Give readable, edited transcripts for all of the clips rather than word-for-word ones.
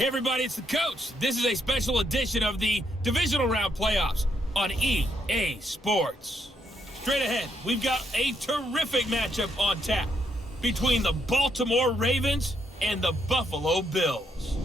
Hey everybody, it's the coach. This is a special edition of the Divisional Round Playoffs on EA Sports. Straight ahead, we've got a terrific matchup on tap between the Baltimore Ravens and the Buffalo Bills.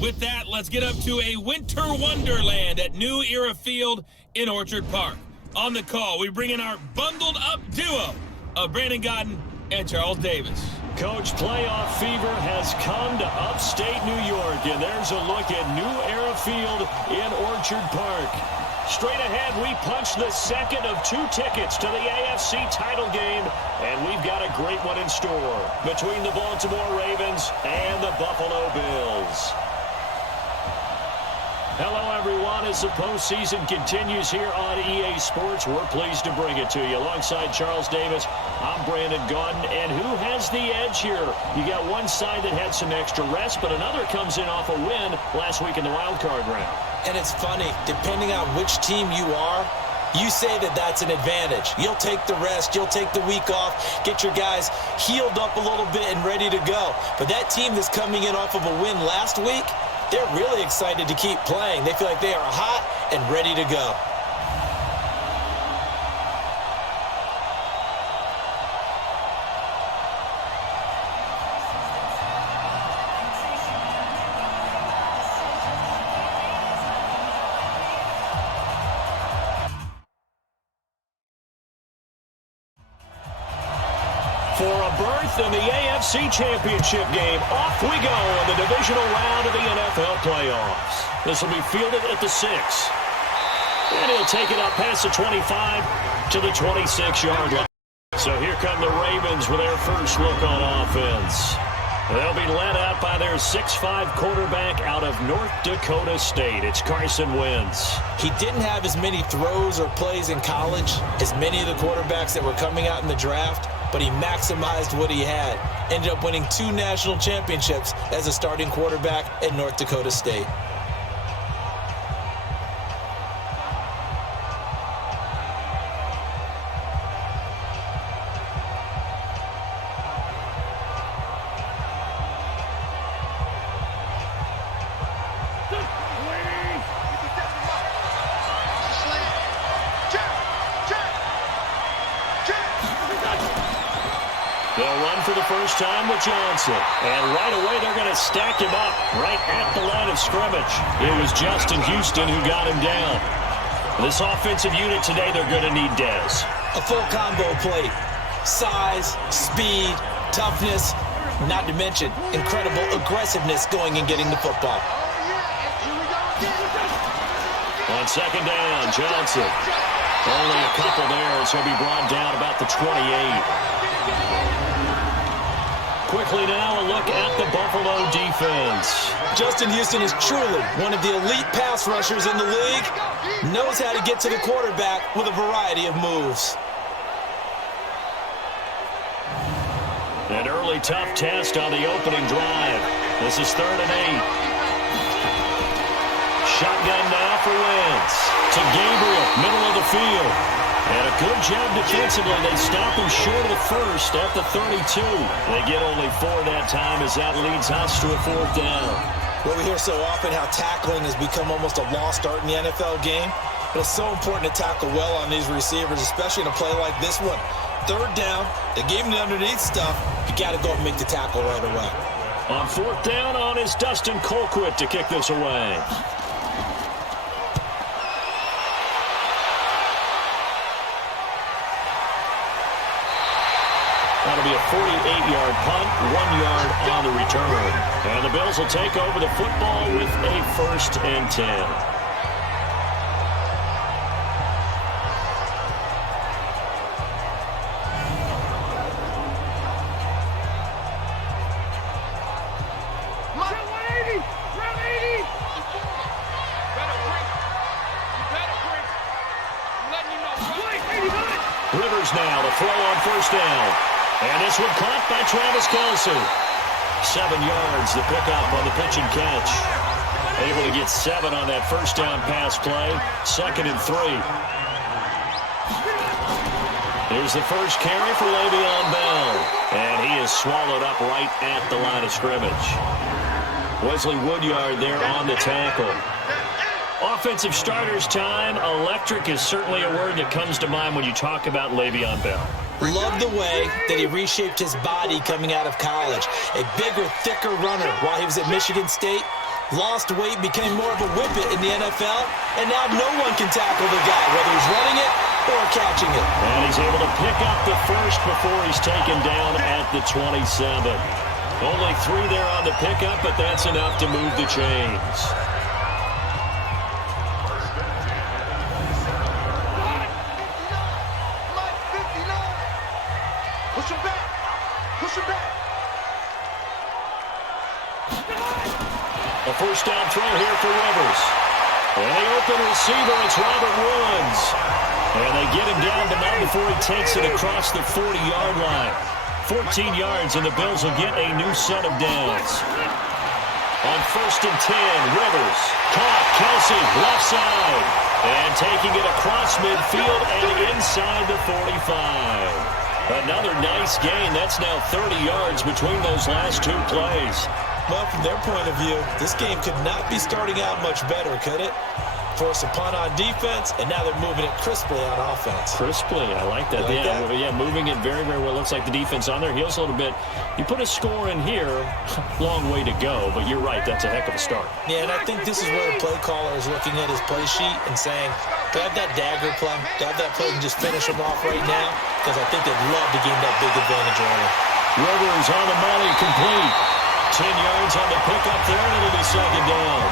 With that, let's get up to a winter wonderland at New Era Field in Orchard Park. On the call, we bring in our bundled up duo of Brandon Godden and Charles Davis. Coach, playoff fever has come to upstate New York, and there's a look at New Era Field in Orchard Park. Straight ahead, we punch the second of two tickets to the AFC title game, and we've got a great one in store between the Baltimore Ravens and the Buffalo Bills. Hello, everyone. As the postseason continues here on EA Sports, we're pleased to bring it to you. Alongside Charles Davis, I'm Brandon Godden. And who has the edge here? You got one side that had some extra rest, but another comes in off a win last week in the wild card round. And it's funny, depending on which team you are, you say that that's an advantage. You'll take the rest, you'll take the week off, get your guys healed up a little bit and ready to go. But that team that's coming in off of a win last week, they're really excited to keep playing. They feel like they are hot and ready to go. For a berth in the AFC Championship game, off we go in the divisional round of the NFL playoffs. This will be fielded at the 6. And he'll take it up past the 25 to the 26-yard line. So here come the Ravens with their first look on offense. They'll be led out by their 6'5 quarterback out of North Dakota State. It's Carson Wentz. He didn't have as many throws or plays in college as many of the quarterbacks that were coming out in the draft, but he maximized what he had. Ended up winning 2 national championships as a starting quarterback at North Dakota State. They'll run for the first time with Johnson. And right away, they're going to stack him up right at the line of scrimmage. It was Justin Houston who got him down. This offensive unit today, they're going to need Dez. A full combo plate. Size, speed, toughness, not to mention incredible aggressiveness going and getting the football. On second down, Johnson. Only a couple there as he'll be brought down about the 28. Quickly now, a look at the Buffalo defense. Justin Houston is truly one of the elite pass rushers in the league. Knows how to get to the quarterback with a variety of moves. An early tough test on the opening drive. This is 3rd and 8. Shotgun now for Wentz. To Gabriel, middle of the field. And a good job defensively. They stop him short of the first at the 32. They get only 4 that time as that leads us to a 4th down. Well, we hear so often how tackling has become almost a lost art in the NFL game. But it's so important to tackle well on these receivers, especially in a play like this one. 3rd down, they gave him the underneath stuff. You got to go and make the tackle right away. On 4th down on is Dustin Colquitt to kick this away. That'll be a 48-yard punt, 1 yard on the return. And the Bills will take over the football with a 1st and 10. Rivers now to throw on 1st down. And this one caught by Travis Kelce. 7 yards, the pickup on the pitch and catch. Able to get 7 on that 1st down pass play. 2nd and 3. Here's the first carry for Le'Veon Bell. And he is swallowed up right at the line of scrimmage. Wesley Woodyard there on the tackle. Offensive starters time. Electric is certainly a word that comes to mind when you talk about Le'Veon Bell. Love the way that he reshaped his body coming out of college. A bigger, thicker runner while he was at Michigan State. Lost weight, became more of a whippet in the NFL, and now no one can tackle the guy, whether he's running it or catching it. And he's able to pick up the first before he's taken down at the 27. Only 3 there on the pickup, but that's enough to move the chains. Push him back. Push him back. A first down throw here for Rivers. And the open receiver, it's Robert Woods. And they get him down, but not before he takes it across the 40-yard line. 14 yards, and the Bills will get a new set of downs. On 1st and 10, Rivers. Caught, Kelsey, left side. And taking it across midfield and inside the 45. Another nice gain. That's now 30 yards between those last 2 plays. Well, from their point of view, this game could not be starting out much better, could it? Force a punt on defense, and now they're moving it crisply on offense. Crisply, I like that. Yeah, moving it very, very well. Looks like the defense on their heels a little bit. You put a score in here, long way to go, but you're right, that's a heck of a start. Yeah, and I think this is where the play caller is looking at his play sheet and saying, do I have that dagger play? Do I have that play and just finish them off right now? Because I think they'd love to gain that big advantage early. Rivers on the money, complete. 10 yards on the pickup there, and it'll be second down.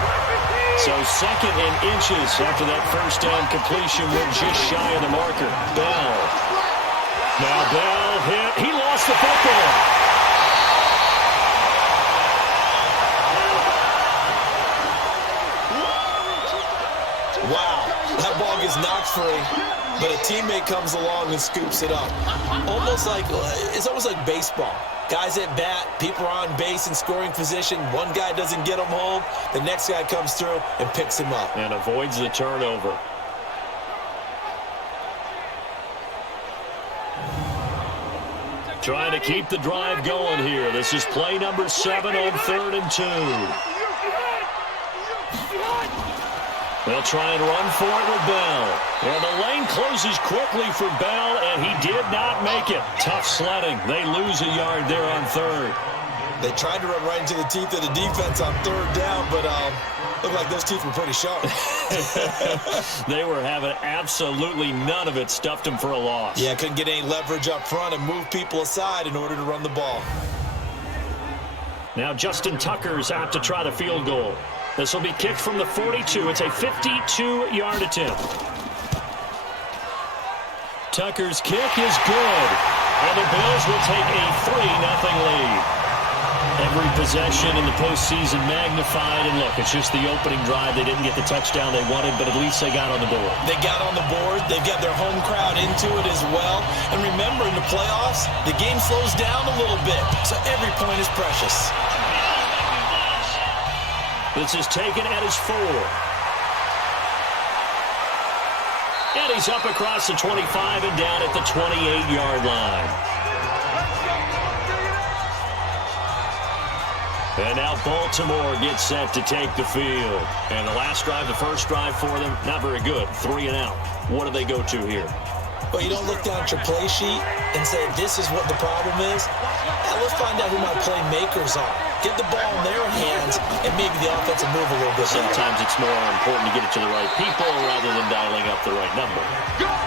So 2nd and inches after that first down completion. We're just shy of the marker. Bell. Now Bell hit. He lost the football. Wow, that ball gets knocked free, but a teammate comes along and scoops it up. It's almost like baseball. Guys at bat, people are on base in scoring position. One guy doesn't get him home. The next guy comes through and picks him up. And avoids the turnover. Trying to keep the drive going here. This is play number 7 on 3rd and 2. They'll try and run for it with Bell. And the lane closes quickly for Bell, and he did not make it. Tough sledding. They lose a yard there on 3rd. They tried to run right into the teeth of the defense on 3rd down, but looked like those teeth were pretty sharp. They were having absolutely none of it. Stuffed them for a loss. Yeah, couldn't get any leverage up front and move people aside in order to run the ball. Now Justin Tucker's out to try the field goal. This will be kicked from the 42. It's a 52-yard attempt. Tucker's kick is good. And the Bills will take a 3-0 lead. Every possession in the postseason magnified. And look, it's just the opening drive. They didn't get the touchdown they wanted, but at least they got on the board. They got on the board. They've got their home crowd into it as well. And remember, in the playoffs, the game slows down a little bit. So every point is precious. This is taken at his 4. And he's up across the 25 and down at the 28-yard line. And now Baltimore gets set to take the field. And the last drive, the first drive for them, not very good. 3 and out. What do they go to here? Well, you don't look down at your play sheet and say, this is what the problem is. Now, let's find out who my playmakers are. Get the ball in their hands, and maybe the offense will move a little bit better. Sometimes it's more important to get it to the right people rather than dialing up the right number.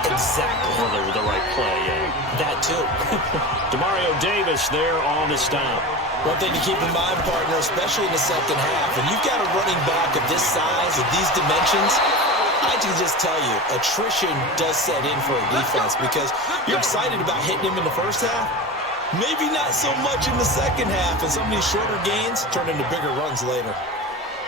Exactly. Or the right play, yeah. That, too. Demario Davis there on the stop. One thing to keep in mind, partner, especially in the second half, when you've got a running back of this size, of these dimensions, I can just tell you, attrition does set in for a defense because you're excited about hitting him in the first half. Maybe not so much in the second half, and some of these shorter gains turn into bigger runs later.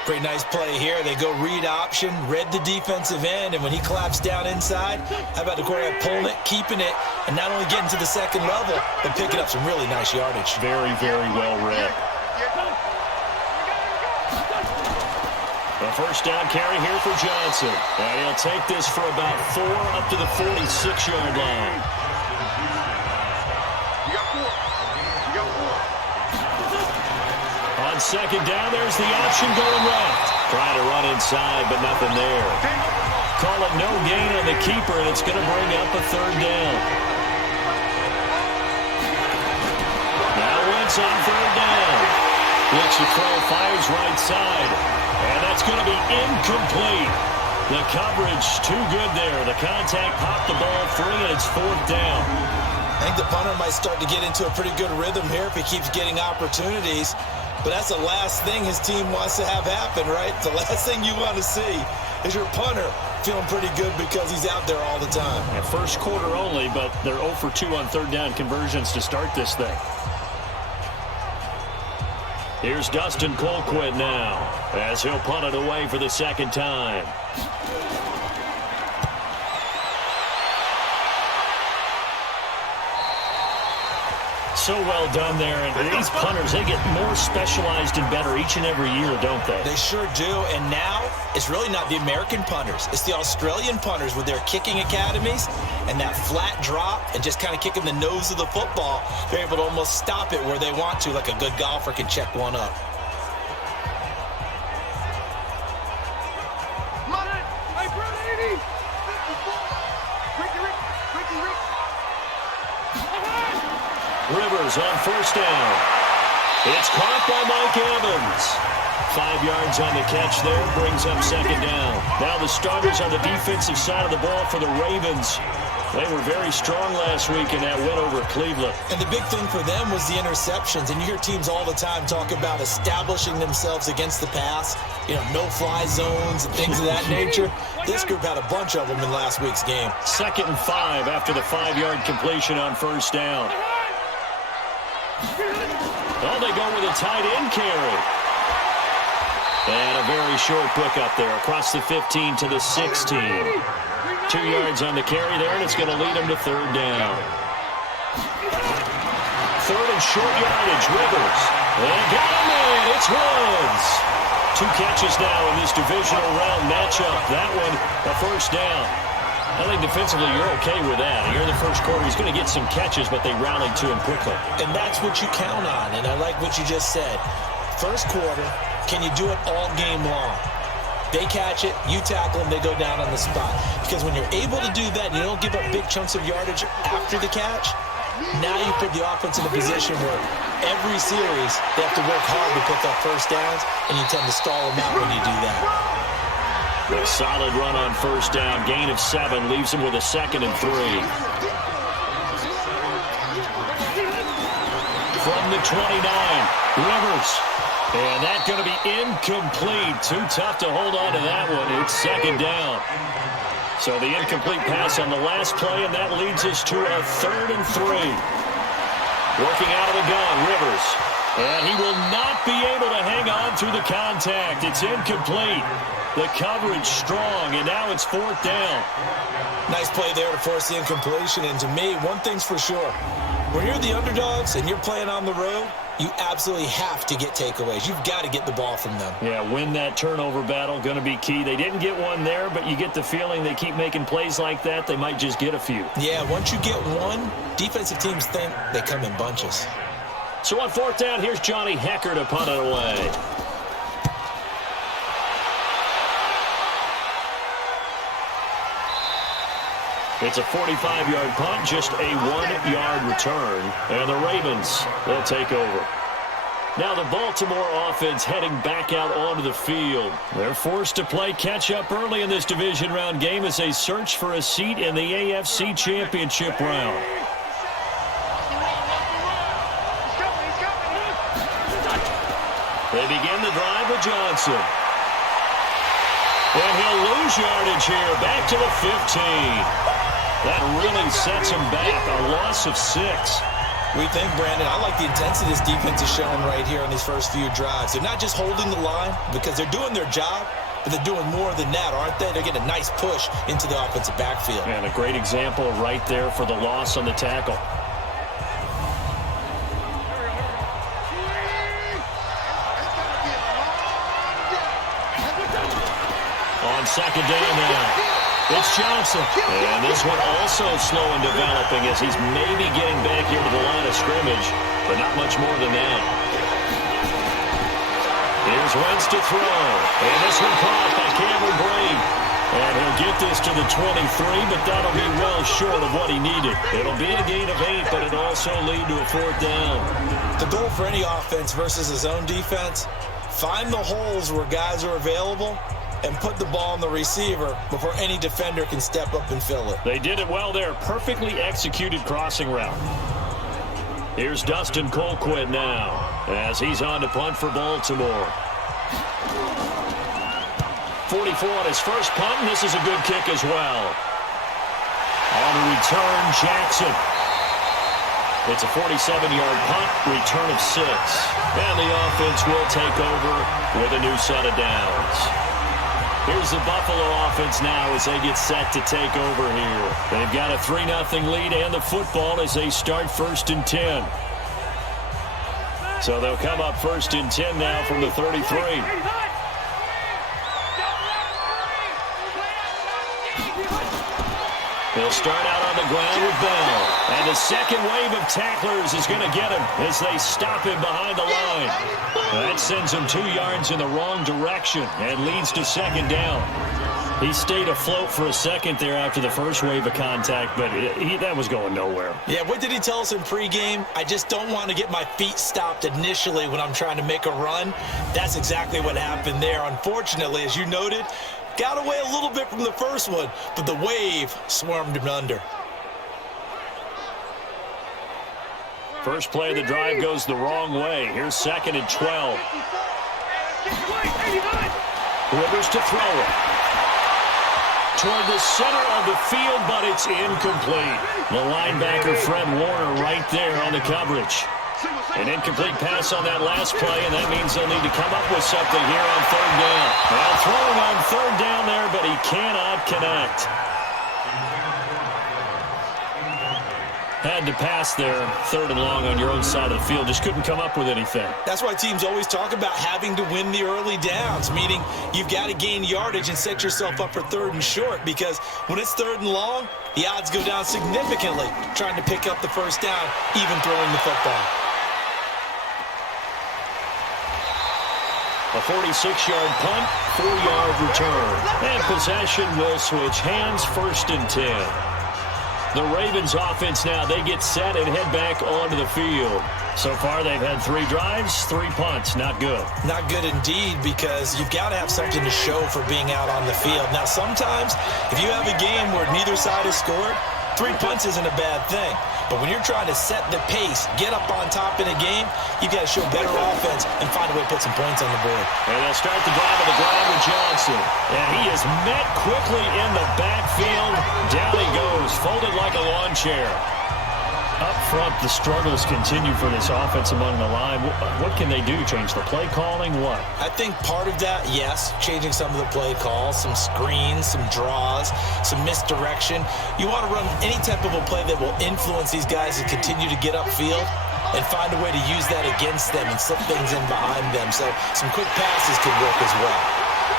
Pretty nice play here. They go read option, read the defensive end, and when he claps down inside, how about the quarterback pulling it, keeping it, and not only getting to the second level, but picking up some really nice yardage. Very, very well read. A first down carry here for Johnson. And he'll take this for about 4 up to the 46-yard line. On second down. There's the option going left. Trying to run inside, but nothing there. Call it no gain on the keeper, and it's going to bring up a third down. Now Wentz on third down. Looks to throw, fires right side. And that's going to be incomplete. The coverage too good there. The contact popped the ball free, and it's fourth down. I think the punter might start to get into a pretty good rhythm here if he keeps getting opportunities. But that's the last thing his team wants to have happen, right? The last thing you want to see is your punter feeling pretty good because he's out there all the time. Yeah, first quarter only, but they're 0 for 2 on third down conversions to start this thing. Here's Dustin Colquitt now as he'll punt it away for the second time. So well done there. And these punters, they get more specialized and better each and every year, don't they? They sure do. And now it's really not the American punters. It's the Australian punters with their kicking academies and that flat drop and just kind of kicking the nose of the football. They're able to almost stop it where they want to, like a good golfer can check one up. Rivers on first down. It's caught by Mike Evans. 5 yards on the catch there, brings up second down. Now the starters on the defensive side of the ball for the Ravens. They were very strong last week in that win over Cleveland. And the big thing for them was the interceptions. And you hear teams all the time talk about establishing themselves against the pass, no-fly zones and things of that nature. This group had a bunch of them in last week's game. 2nd and 5 after the 5-yard completion on first down. Oh, they go with a tight end carry. And a very short pickup there across the 15 to the 16. 2 yards on the carry there, and it's going to lead them to third down. Third and short yardage, Rivers. And got him in. It's Woods. 2 catches now in this divisional round matchup. That one, a first down. I think defensively you're okay with that. Here in the first quarter, he's going to get some catches, but they rallied to him quickly. And that's what you count on, and I like what you just said. First quarter, can you do it all game long? They catch it, you tackle them, they go down on the spot. Because when you're able to do that, you don't give up big chunks of yardage after the catch, now you put the offense in a position where every series they have to work hard to pick up first downs, and you tend to stall them out when you do that. A solid run on first down. Gain of 7 leaves him with a 2nd and 3. From the 29, Rivers. And that's going to be incomplete. Too tough to hold on to that one. It's 2nd down. So the incomplete pass on the last play, and that leads us to a 3rd and 3. Working out of the gun, Rivers. And he will not be able to hang on through the contact. It's incomplete. The coverage strong, and now it's 4th down. Nice play there to force the incompletion. And to me, one thing's for sure. When you're the underdogs and you're playing on the road, you absolutely have to get takeaways. You've got to get the ball from them. Yeah, win that turnover battle, going to be key. They didn't get one there, but you get the feeling they keep making plays like that, they might just get a few. Yeah, once you get one, defensive teams think they come in bunches. So on 4th down, here's Johnny Hecker to punt it away. It's a 45-yard punt, just a 1-yard return. And the Ravens, they'll take over. Now the Baltimore offense heading back out onto the field. They're forced to play catch-up early in this division round game as they search for a seat in the AFC Championship round. They begin the drive with Johnson. And he'll lose yardage here, back to the 15. That really sets him back, a loss of 6. We think, Brandon, I like the intensity this defense is showing right here on these first few drives. They're not just holding the line because they're doing their job, but they're doing more than that, aren't they? They're getting a nice push into the offensive backfield. And a great example right there for the loss on the tackle. On 2nd down now. It's Johnson. And this one also slow in developing as he's maybe getting back here to the line of scrimmage, but not much more than that. Wentz to throw. And this one caught by Cameron Brate. And he'll get this to the 23, but that'll be well short of what he needed. It'll be a gain of 8, but it'll also lead to a 4th down. The goal for any offense versus his own defense, find the holes where guys are available and put the ball on the receiver before any defender can step up and fill it. They did it well there. Perfectly executed crossing route. Here's Dustin Colquitt now as he's on to punt for Baltimore. 44 on his first punt, and this is a good kick as well. On the return, Jackson. It's a 47-yard punt, return of 6. And the offense will take over with a new set of downs. Here's the Buffalo offense now as they get set to take over here. They've got a 3-0 lead and the football as they start 1st and 10. So they'll come up 1st and 10 now from the 33. They'll start out on the ground with Bell. And the second wave of tacklers is going to get him as they stop him behind the line. That sends him 2 yards in the wrong direction and leads to 2nd down. He stayed afloat for a second there after the first wave of contact, but that was going nowhere. Yeah, what did he tell us in pregame? I just don't want to get my feet stopped initially when I'm trying to make a run. That's exactly what happened there. Unfortunately, as you noted, got away a little bit from the first one, but the wave swarmed him under. First play of the drive goes the wrong way. Here's 2nd and 12. Rivers to throw it. Toward the center of the field, but it's incomplete. The linebacker, Fred Warner, right there on the coverage. An incomplete pass on that last play, and that means they'll need to come up with something here on 3rd down. Well, throwing on 3rd down there, but he cannot connect. Had to pass there, 3rd and long on your own side of the field. Just couldn't come up with anything. That's why teams always talk about having to win the early downs, meaning you've got to gain yardage and set yourself up for 3rd and short, because when it's 3rd and long, the odds go down significantly trying to pick up the 1st down, even throwing the football. A 46-yard punt, 4-yard return. And possession will switch hands, 1st and 10. The Ravens offense now, they get set and head back onto the field. So far, they've had 3 drives, 3 punts. Not good. Not good indeed, because you've got to have something to show for being out on the field. Now, sometimes, if you have a game where neither side has scored, 3 punts isn't a bad thing. But when you're trying to set the pace, get up on top in a game, you've got to show better offense and find a way to put some points on the board. And they'll start the drive on the ground with Johnson. And he is met quickly in the backfield. Down he goes, folded like a lawn chair. Up front, the struggles continue for this offense among the line. What can they do? Change the play calling? What? I think part of that, yes, changing some of the play calls, some screens, some draws, some misdirection. You want to run any type of a play that will influence these guys to continue to get upfield and find a way to use that against them and slip things in behind them. So some quick passes could work as well.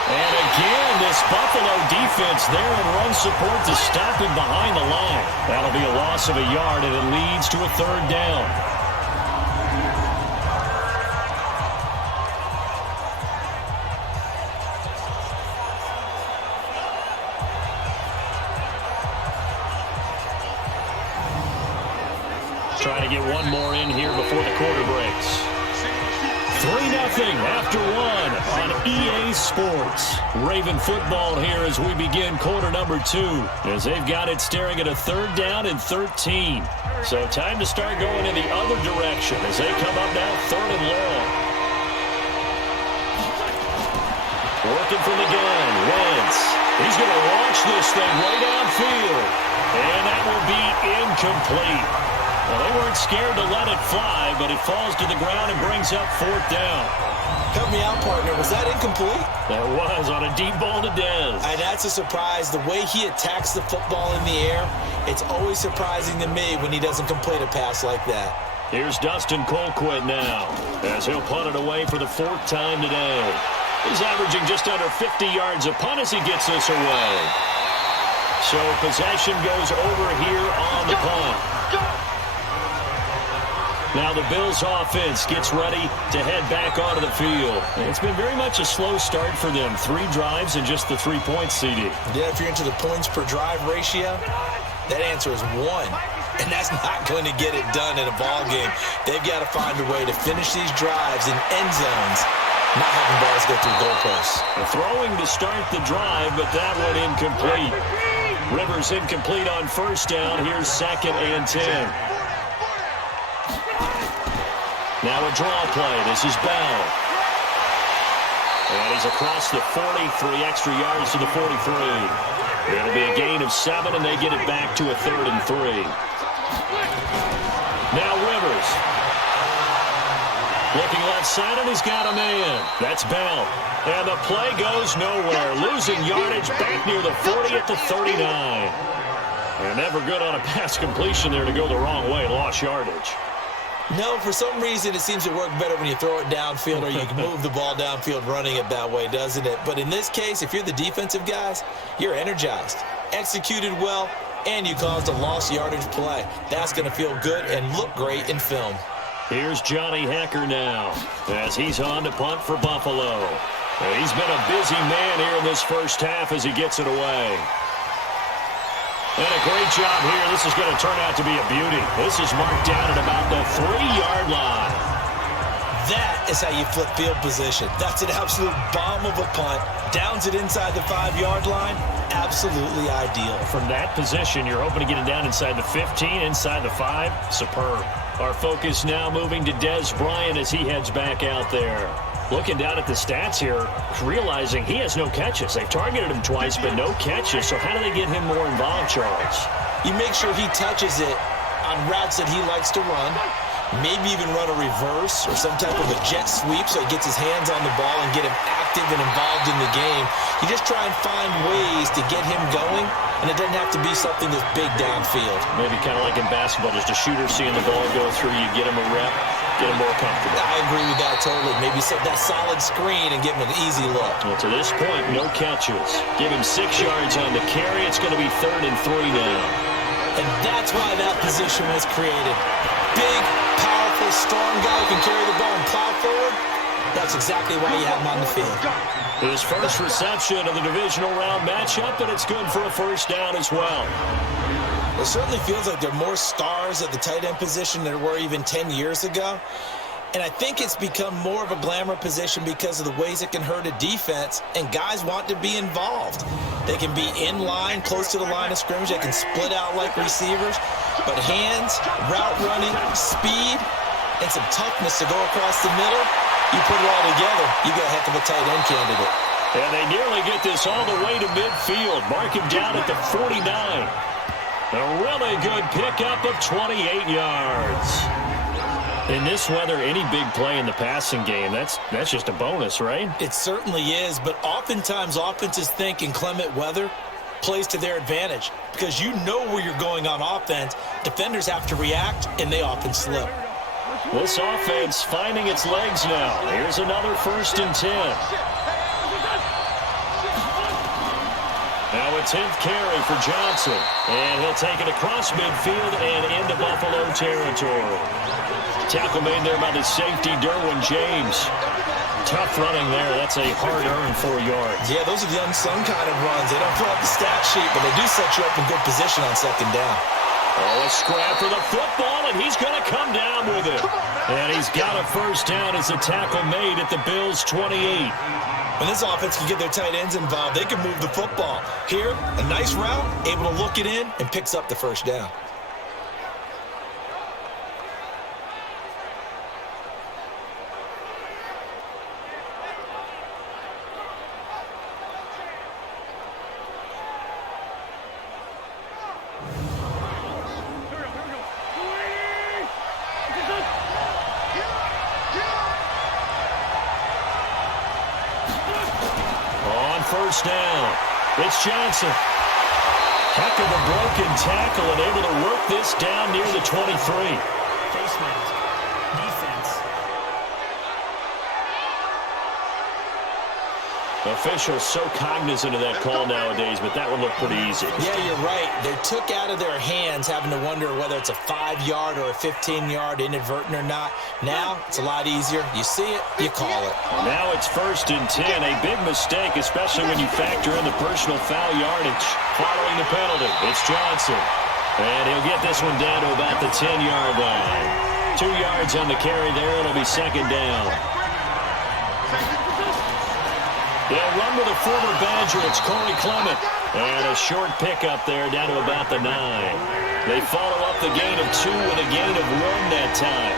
And again, this Buffalo defense there in run support to stop him behind the line. That'll be a loss of a yard, and it leads to a 3rd down. Trying to get one more in here before the quarter breaks. 3-0 after 1 on EA Sports. Raven football here as we begin quarter number 2, as they've got it staring at a 3rd down and 13. So time to start going in the other direction as they come up now 3rd and long. Working from the gun, Wentz. He's going to launch this thing way downfield. And that will be incomplete. Well, they weren't scared to let it fly, but it falls to the ground and brings up 4th down. Help me out, partner. Was that incomplete? That was on a deep ball to Dez. And that's a surprise. The way he attacks the football in the air, it's always surprising to me when he doesn't complete a pass like that. Here's Dustin Colquitt now, as he'll punt it away for the 4th time today. He's averaging just under 50 yards a punt as he gets this away. So possession goes over here on the punt. Now the Bills offense gets ready to head back onto the field. It's been very much a slow start for them. 3 drives and just the 3 points, CD. Yeah, if you're into the points per drive ratio, that answer is 1. And that's not going to get it done in a ball game. They've got to find a way to finish these drives in end zones, not having balls go through goalposts. Throwing to start the drive, but that one incomplete. Rivers incomplete on first down. Here's 2nd and 10. Now a draw play. This is Bell. And he's across the 40, 3 extra yards to the 43. It'll be a gain of 7, and they get it back to a 3rd and 3. Now Rivers. Looking left side, and he's got a man. That's Bell. And the play goes nowhere. Losing yardage back near the 40 at the 39. And never good on a pass completion there to go the wrong way. Lost yardage. No, for some reason it seems to work better when you throw it downfield or you can move the ball downfield running it that way, doesn't it? But in this case, if you're the defensive guys, you're energized, executed well, and you caused a lost yardage play. That's going to feel good and look great in film. Here's Johnny Hacker now as he's on to punt for Buffalo. And he's been a busy man here in this first half as he gets it away. And a great job here. This is going to turn out to be a beauty. This is marked down at about the 3-yard line. That is how you flip field position. That's an absolute bomb of a punt. Downs it inside the 5-yard line. Absolutely ideal. From that position, you're hoping to get it down inside the 15, inside the 5. Superb. Our focus now moving to Dez Bryant as he heads back out there. Looking down at the stats here, realizing he has no catches. They've targeted him twice, but no catches. So how do they get him more involved, Charles? You make sure he touches it on routes that he likes to run. Maybe even run a reverse or some type of a jet sweep so he gets his hands on the ball and get him active and involved in the game. You just try and find ways to get him going, and it doesn't have to be something that's big downfield. Maybe kind of like in basketball, just a shooter seeing the ball go through, you get him a rep, get him more comfortable. I agree with that totally. Maybe set that solid screen and give him an easy look. Well, to this point, no catches. Give him 6 yards on the carry. It's going to be 3rd and 3 now. And that's why that position was created. Big, powerful, strong guy who can carry the ball and plow forward. That's exactly why you have him on the field. His first reception of the divisional round matchup, but it's good for a first down as well. It certainly feels like there are more stars at the tight end position than there were even 10 years ago. And I think it's become more of a glamour position because of the ways it can hurt a defense, and guys want to be involved. They can be in line, close to the line of scrimmage. They can split out like receivers. But hands, route running, speed, and some toughness to go across the middle, you put it all together, you got a heck of a tight end candidate. And they nearly get this all the way to midfield. Mark him down at the 49. A really good pickup of 28 yards. In this weather, any big play in the passing game, that's just a bonus, right? It certainly is, but oftentimes offenses think inclement weather plays to their advantage because you know where you're going on offense. Defenders have to react, and they often slip. This offense finding its legs now. Here's another 1st and 10. Now a 10th carry for Johnson. And he'll take it across midfield and into Buffalo territory. Tackle made there by the safety, Derwin James. Tough running there. That's a hard-earned 4 yards. Yeah, those are the unsung kind of runs. They don't fill out the stat sheet, but they do set you up in good position on 2nd down. Oh, a scrap for the football, and he's going to come down with it. And he's got a first down as the tackle made at the Bills' 28. When this offense can get their tight ends involved, they can move the football. Here, a nice route, able to look it in, and picks up the first down. First down. It's Johnson. Heck of a broken tackle and able to work this down near the 23. Face mask. Defense. Officials so cognizant of that call nowadays, but that one looked pretty easy. Yeah, you're right. They took out of their hands having to wonder whether it's a 5-yard or a 15-yard inadvertent or not. Now, it's a lot easier. You see it, you call it. Now it's 1st and 10. A big mistake, especially when you factor in the personal foul yardage following the penalty. It's Johnson. And he'll get this one down to about the 10-yard line. 2 yards on the carry there. It'll be 2nd down. They'll run with a former Badger. It's Corey Clement. And a short pickup there down to about the 9. They follow up the gain of 2 with a gain of 1 that time.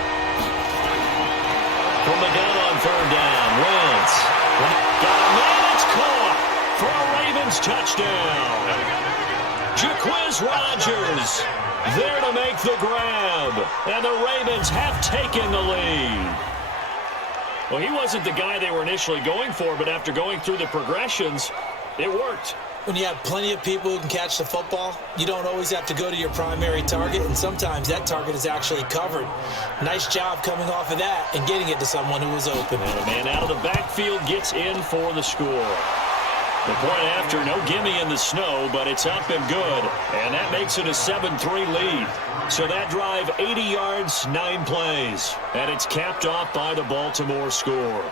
From the gun on 3rd down. Wentz. Got a man. It's caught for a Ravens touchdown. Jaquiz Rodgers there to make the grab. And the Ravens have taken the lead. Well, he wasn't the guy they were initially going for, but after going through the progressions, it worked. When you have plenty of people who can catch the football, you don't always have to go to your primary target, and sometimes that target is actually covered. Nice job coming off of that and getting it to someone who was open. And a man out of the backfield gets in for the score. The point after, no gimme in the snow, but it's up and good. And that makes it a 7-3 lead. So that drive, 80 yards, 9 plays. And it's capped off by the Baltimore score.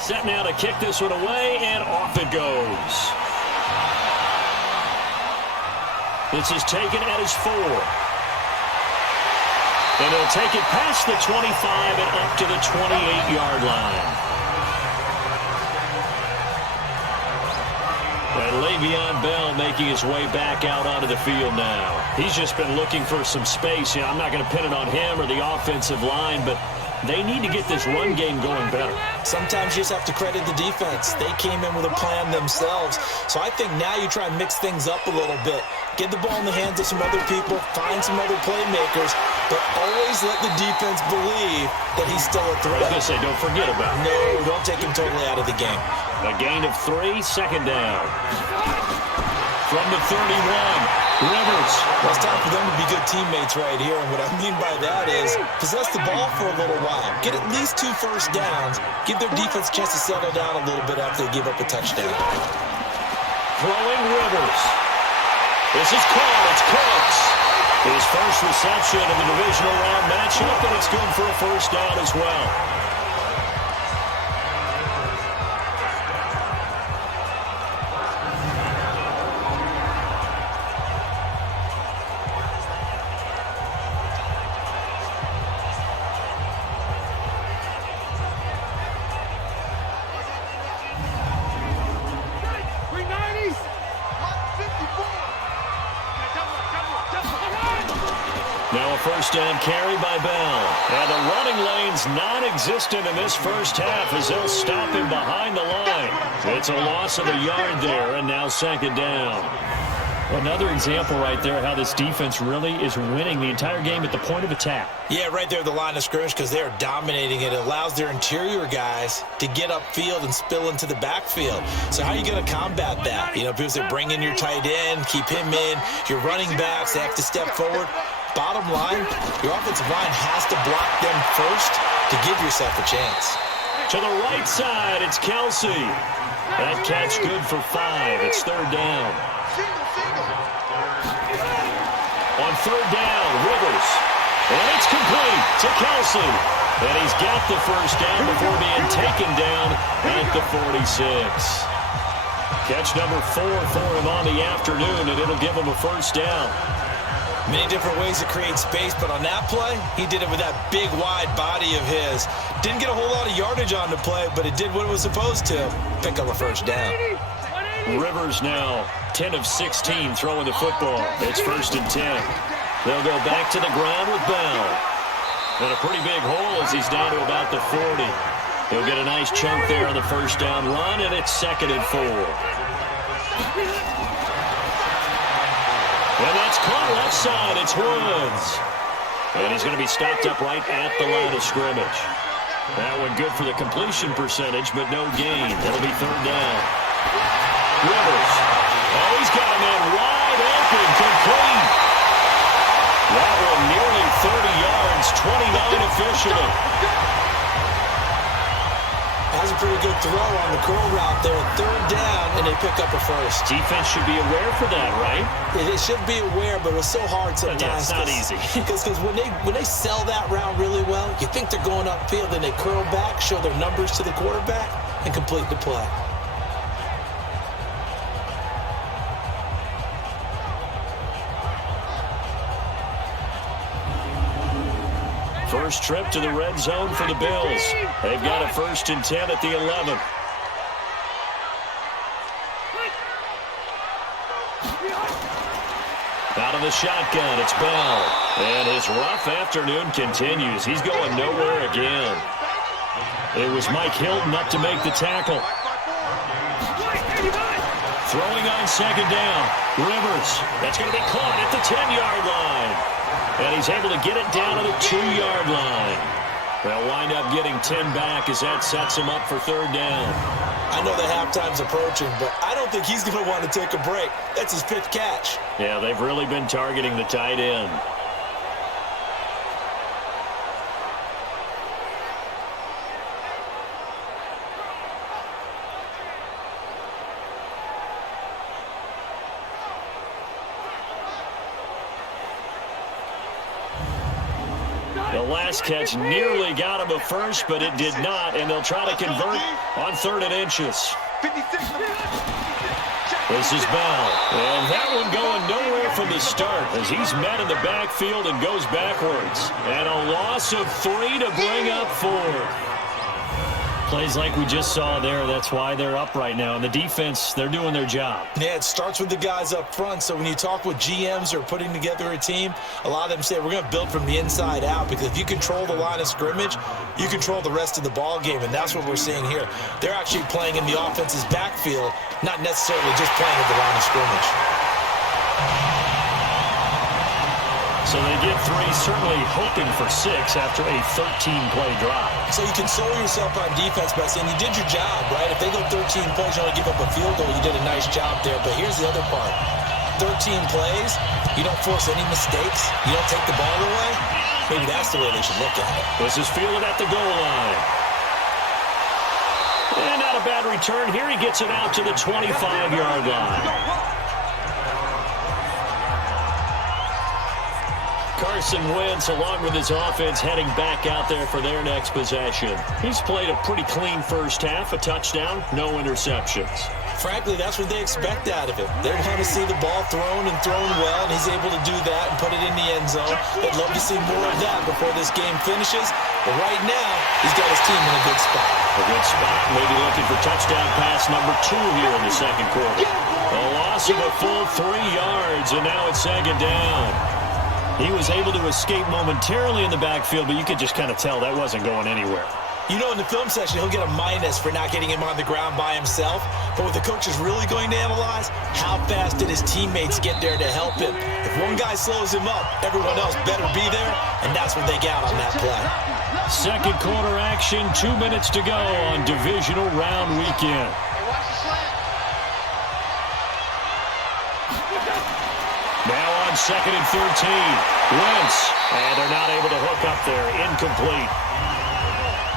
Set now to kick this one away, and off it goes. This is taken at his 4. And he'll take it past the 25 and up to the 28-yard line. And Le'Veon Bell making his way back out onto the field now. He's just been looking for some space. I'm not going to pin it on him or the offensive line, but they need to get this run game going better. Sometimes you just have to credit the defense. They came in with a plan themselves. So I think now you try and mix things up a little bit. Get the ball in the hands of some other people, find some other playmakers, but always let the defense believe that he's still a threat. I was going to say, don't forget about it. No, don't take him totally out of the game. A gain of 3, 2nd down. From the 31, Rivers. Well, it's time for them to be good teammates right here, and what I mean by that is possess the ball for a little while. Get at least 2 first downs. Give their defense a chance to settle down a little bit after they give up a touchdown. Throwing Rivers. This is caught. It's Cooks. His first reception of the divisional round matchup, and it's good for a first down as well. Now a first down carry by Bell. And the running lane's non-existent in this first half as they'll stop him behind the line. It's a loss of a yard there, and now 2nd down. Another example right there how this defense really is winning the entire game at the point of attack. Yeah, right there at the line of scrimmage because they're dominating it. It allows their interior guys to get upfield and spill into the backfield. So how are you going to combat that? You know, because they bring in your tight end, keep him in. Your running backs, they have to step forward. Bottom line, your offensive line has to block them first to give yourself a chance. To the right side, it's Kelsey. That catch good for 5. It's 3rd down. On 3rd down, Rivers. And it's complete to Kelsey. And he's got the first down before being taken down at the 46. Catch number 4 for him on the afternoon, and it'll give him a first down. Many different ways to create space, but on that play, he did it with that big, wide body of his. Didn't get a whole lot of yardage on the play, but it did what it was supposed to. Pick up a first down. Rivers now 10 of 16 throwing the football. It's 1st and 10. They'll go back to the ground with Bell. And a pretty big hole as he's down to about the 40. He'll get a nice chunk there on the first down run, and it's 2nd and 4. And that's caught left side. It's Woods. And he's going to be stopped up right at the line of scrimmage. That one good for the completion percentage, but no gain. That'll be 3rd down. Rivers. Oh, he's got a man wide open. Complete. officially. That's a pretty good throw on the curl route there. Third down, and they pick up a first. Defense should be aware for that, right? It should be aware, but it's so hard sometimes. Yeah, it's not easy. Because when they sell that route really well, you think they're going upfield, and they curl back, show their numbers to the quarterback, and complete the play. First trip to the red zone for the Bills. They've got a 1st and 10 at the 11. Out of the shotgun, it's Bell. And his rough afternoon continues. He's going nowhere again. It was Mike Hilton up to make the tackle. Throwing on 2nd down. Rivers. That's going to be caught at the 10-yard line. And he's able to get it down to the 2-yard line. They'll wind up getting 10 back as that sets him up for 3rd down. I know the halftime's approaching, but I don't think he's going to want to take a break. That's his 5th catch. Yeah, they've really been targeting the tight end. The last catch nearly got him a first, but it did not, and they'll try to convert on 3rd and inches. This is Bell, and that one going nowhere from the start as he's met in the backfield and goes backwards. And a loss of 3 to bring up 4. Plays like we just saw there, that's why they're up right now. And the defense, they're doing their job. Yeah, it starts with the guys up front. So when you talk with GMs or putting together a team, a lot of them say we're going to build from the inside out, because if you control the line of scrimmage, you control the rest of the ball game, and that's what we're seeing here. They're actually playing in the offense's backfield, not necessarily just playing at the line of scrimmage. So they get 3, certainly hoping for 6 after a 13-play drive. So you console yourself on defense by saying you did your job, right? If they go 13 plays, you only give up a field goal, you did a nice job there. But here's the other part. 13 plays, you don't force any mistakes, you don't take the ball away. Maybe that's the way they should look at it. This is fielded at the goal line. And not a bad return here. He gets it out to the 25-yard line. Carson Wentz, along with his offense, heading back out there for their next possession. He's played a pretty clean first half, a touchdown, no interceptions. Frankly, that's what they expect out of him. They want to see the ball thrown and thrown well, and he's able to do that and put it in the end zone. They'd love to see more of that before this game finishes. But right now, he's got his team in a good spot. A good spot, maybe looking for touchdown pass number 2 here in the 2nd quarter. A loss of a full 3 yards, and now it's 2nd down. He was able to escape momentarily in the backfield, but you could just kind of tell that wasn't going anywhere. You know, in the film session, he'll get a minus for not getting him on the ground by himself. But what the coach is really going to analyze, how fast did his teammates get there to help him? If one guy slows him up, everyone else better be there, and that's what they got on that play. 2nd quarter action, 2 minutes to go on Divisional Round Weekend. Now on 2nd and 13. Wentz. And they're not able to hook up there. Incomplete.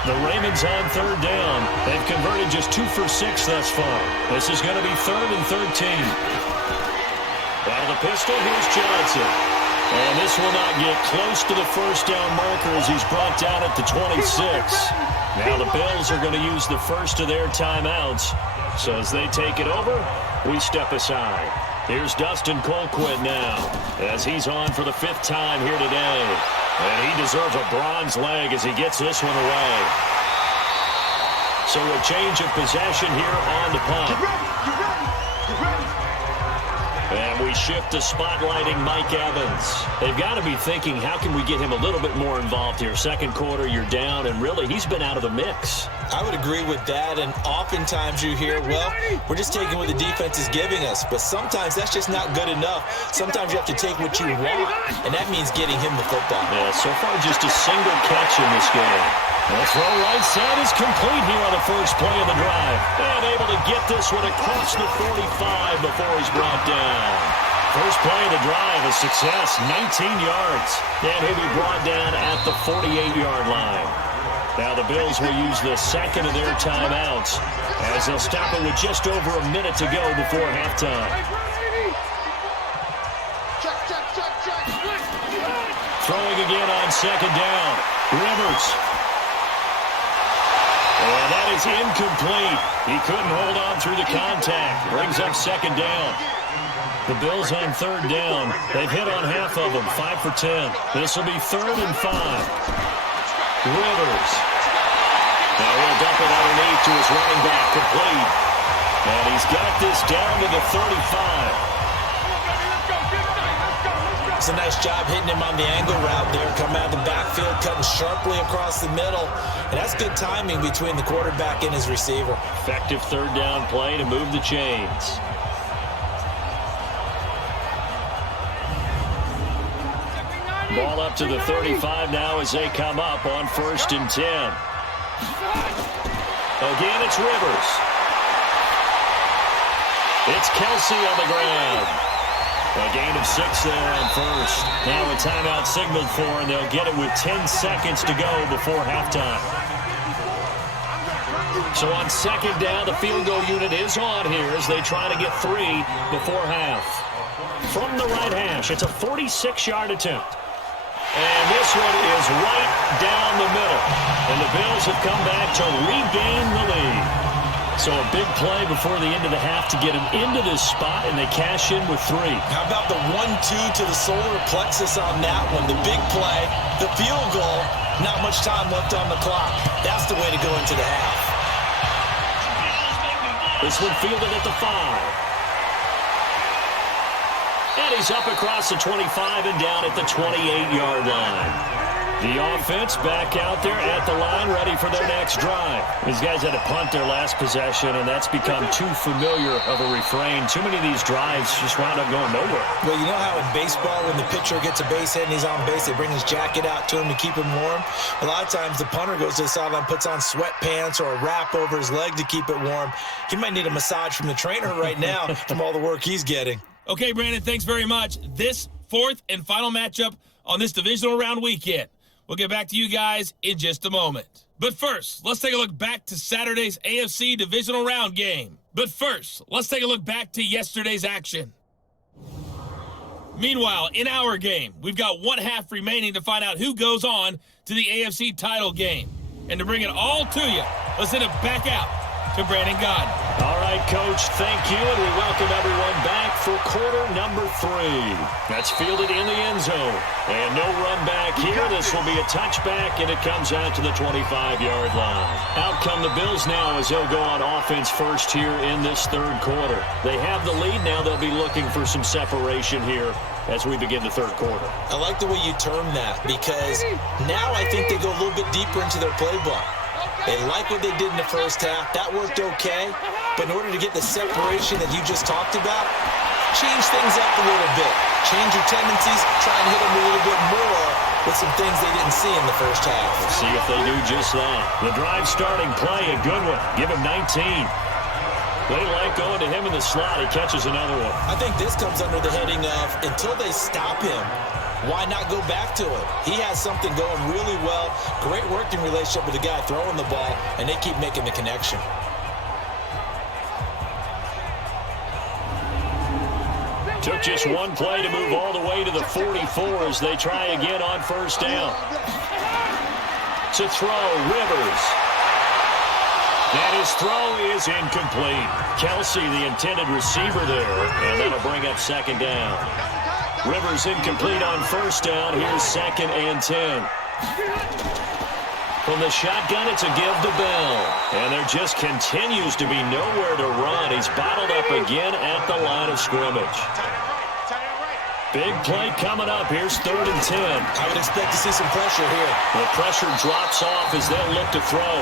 The Ravens on 3rd down. They've converted just 2 for 6 thus far. This is going to be 3rd and 13. Out of the pistol, here's Johnson. And this will not get close to the 1st down marker as he's brought down at the 26. Now the Bills are going to use the first of their timeouts. So as they take it over, we step aside. Here's Dustin Colquitt now as he's on for the 5th time here today. And he deserves a bronze leg as he gets this one away. So a change of possession here on the punt. And we shift to spotlighting Mike Evans. They've got to be thinking, how can we get him a little bit more involved here? 2nd quarter, you're down, and really, he's been out of the mix. I would agree with that, and oftentimes you hear, well, we're just taking what the defense is giving us, but sometimes that's just not good enough. Sometimes you have to take what you want, and that means getting him the football. Yeah, so far just a single catch in this game. The throw right side is complete here on the first play of the drive. And able to get this one across the 45 before he's brought down. First play of the drive, a success, 19 yards. And he'll be brought down at the 48-yard line. Now the Bills will use the second of their timeouts as they'll stop it with just over a minute to go before halftime. Throwing again on second down. Rivers. And that is incomplete. He couldn't hold on through the contact. Brings up second down. The Bills on third down. They've hit on half of them, 5 for 10. This will be 3rd and 5. Rivers. Now he'll dump it underneath to his running back, complete. And he's got this down to the 35. It's a nice job hitting him on the angle route there, coming out of the backfield, cutting sharply across the middle. And that's good timing between the quarterback and his receiver. Effective third down play to move the chains. Ball up to the 35 now as they come up on 1st and 10. Again, it's Rivers. It's Kelsey on the ground. A gain of 6 there on first. Now a timeout signaled for, and they'll get it with 10 seconds to go before halftime. So on second down, the field goal unit is on here as they try to get 3 before half. From the right hash, it's a 46-yard attempt. And this one is right down the middle. And the Bills have come back to regain the lead. So a big play before the end of the half to get them into this spot, and they cash in with 3. How about the 1-2 to the solar plexus on that one? The big play, the field goal, not much time left on the clock. That's the way to go into the half. This one fielded at the 5. And he's up across the 25 and down at the 28-yard line. The offense back out there at the line, ready for their next drive. These guys had to punt their last possession, and that's become too familiar of a refrain. Too many of these drives just wound up going nowhere. Well, you know how in baseball, when the pitcher gets a base hit and he's on base, they bring his jacket out to him to keep him warm? A lot of times the punter goes to the sideline, puts on sweatpants or a wrap over his leg to keep it warm. He might need a massage from the trainer right now from all the work he's getting. Okay, Brandon, thanks very much. This 4th and final matchup on this divisional round weekend. We'll get back to you guys in just a moment. But first, let's take a look back to Saturday's AFC divisional round game. But first, let's take a look back to yesterday's action. Meanwhile, in our game, we've got 1 half remaining to find out who goes on to the AFC title game. And to bring it all to you, let's send it back out to Brandon Godden. All right, Coach, thank you, and we welcome everyone back for quarter number 3. That's fielded in the end zone. And no run back here. This will be a touchback, and it comes out to the 25-yard line. Out come the Bills now as they'll go on offense first here in this 3rd quarter. They have the lead now. They'll be looking for some separation here as we begin the 3rd quarter. I like the way you term that, because now I think they go a little bit deeper into their playbook. They like what they did in the first half. That worked okay. But in order to get the separation that you just talked about, change things up a little bit. Change your tendencies. Try and hit them a little bit more with some things they didn't see in the first half. Let's see if they do just that. The drive starting play, a good one. Give him 19. They like going to him in the slot. He catches another one. I think this comes under the heading of, until they stop him, why not go back to it? He has something going really well. Great working relationship with the guy throwing the ball, and they keep making the connection. Took just one play to move all the way to the 44 as they try again on first down. To throw, Rivers. And his throw is incomplete. Kelsey, the intended receiver there, and that'll bring up second down. Rivers incomplete on first down. Here's 2nd and 10. From the shotgun, it's a give to Bell. And there just continues to be nowhere to run. He's bottled up again at the line of scrimmage. Big play coming up. Here's 3rd and 10. I would expect to see some pressure here. The pressure drops off as they'll look to throw.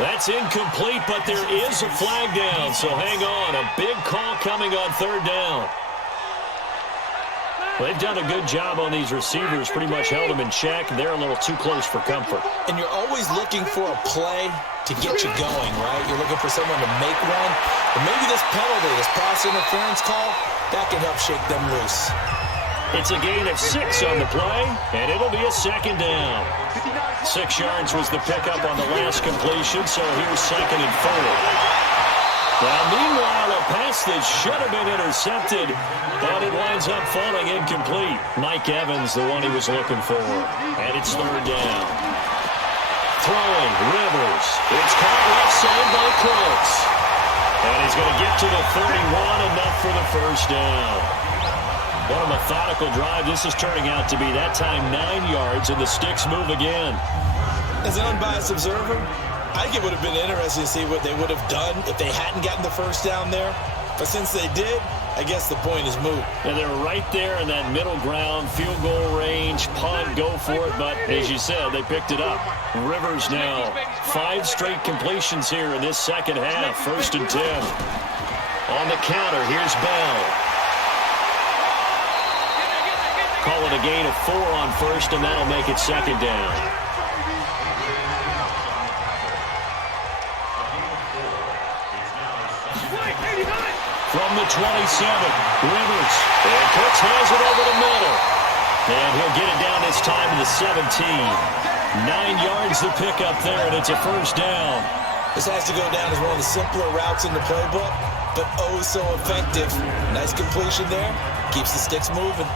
That's incomplete, but there is a flag down, so hang on. A big call coming on 3rd down. They've done a good job on these receivers, pretty much held them in check. They're a little too close for comfort. And you're always looking for a play to get you going, right? You're looking for someone to make one. And maybe this penalty, this pass interference call, that can help shake them loose. It's a gain of 6 on the play, and it'll be a second down. 6 yards was the pickup on the last completion, so here's 2nd and 4. Now, meanwhile, a pass that should have been intercepted, but it winds up falling incomplete. Mike Evans, the one he was looking for. And it's 3rd down. Throwing, Rivers. It's caught left side by Cooks. And he's going to get to the 31, enough for the first down. What a methodical drive this is turning out to be. That time 9 yards, and the sticks move again. As an unbiased observer, I think it would have been interesting to see what they would have done if they hadn't gotten the first down there. But since they did, I guess the point is moot. And they're right there in that middle ground, field goal range, punt, go for it. But as you said, they picked it up. Rivers now, 5 straight completions here in this second half. 1st and 10. On the counter, here's Bell. Call it a gain of 4 on 1st, and that'll make it 2nd down. From the 27, Rivers. And Cooks has it over the middle. And he'll get it down this time to the 17. 9 yards the pickup there, and it's a first down. This has to go down as one of the simpler routes in the playbook, but oh so effective. Nice completion there. Keeps the sticks moving.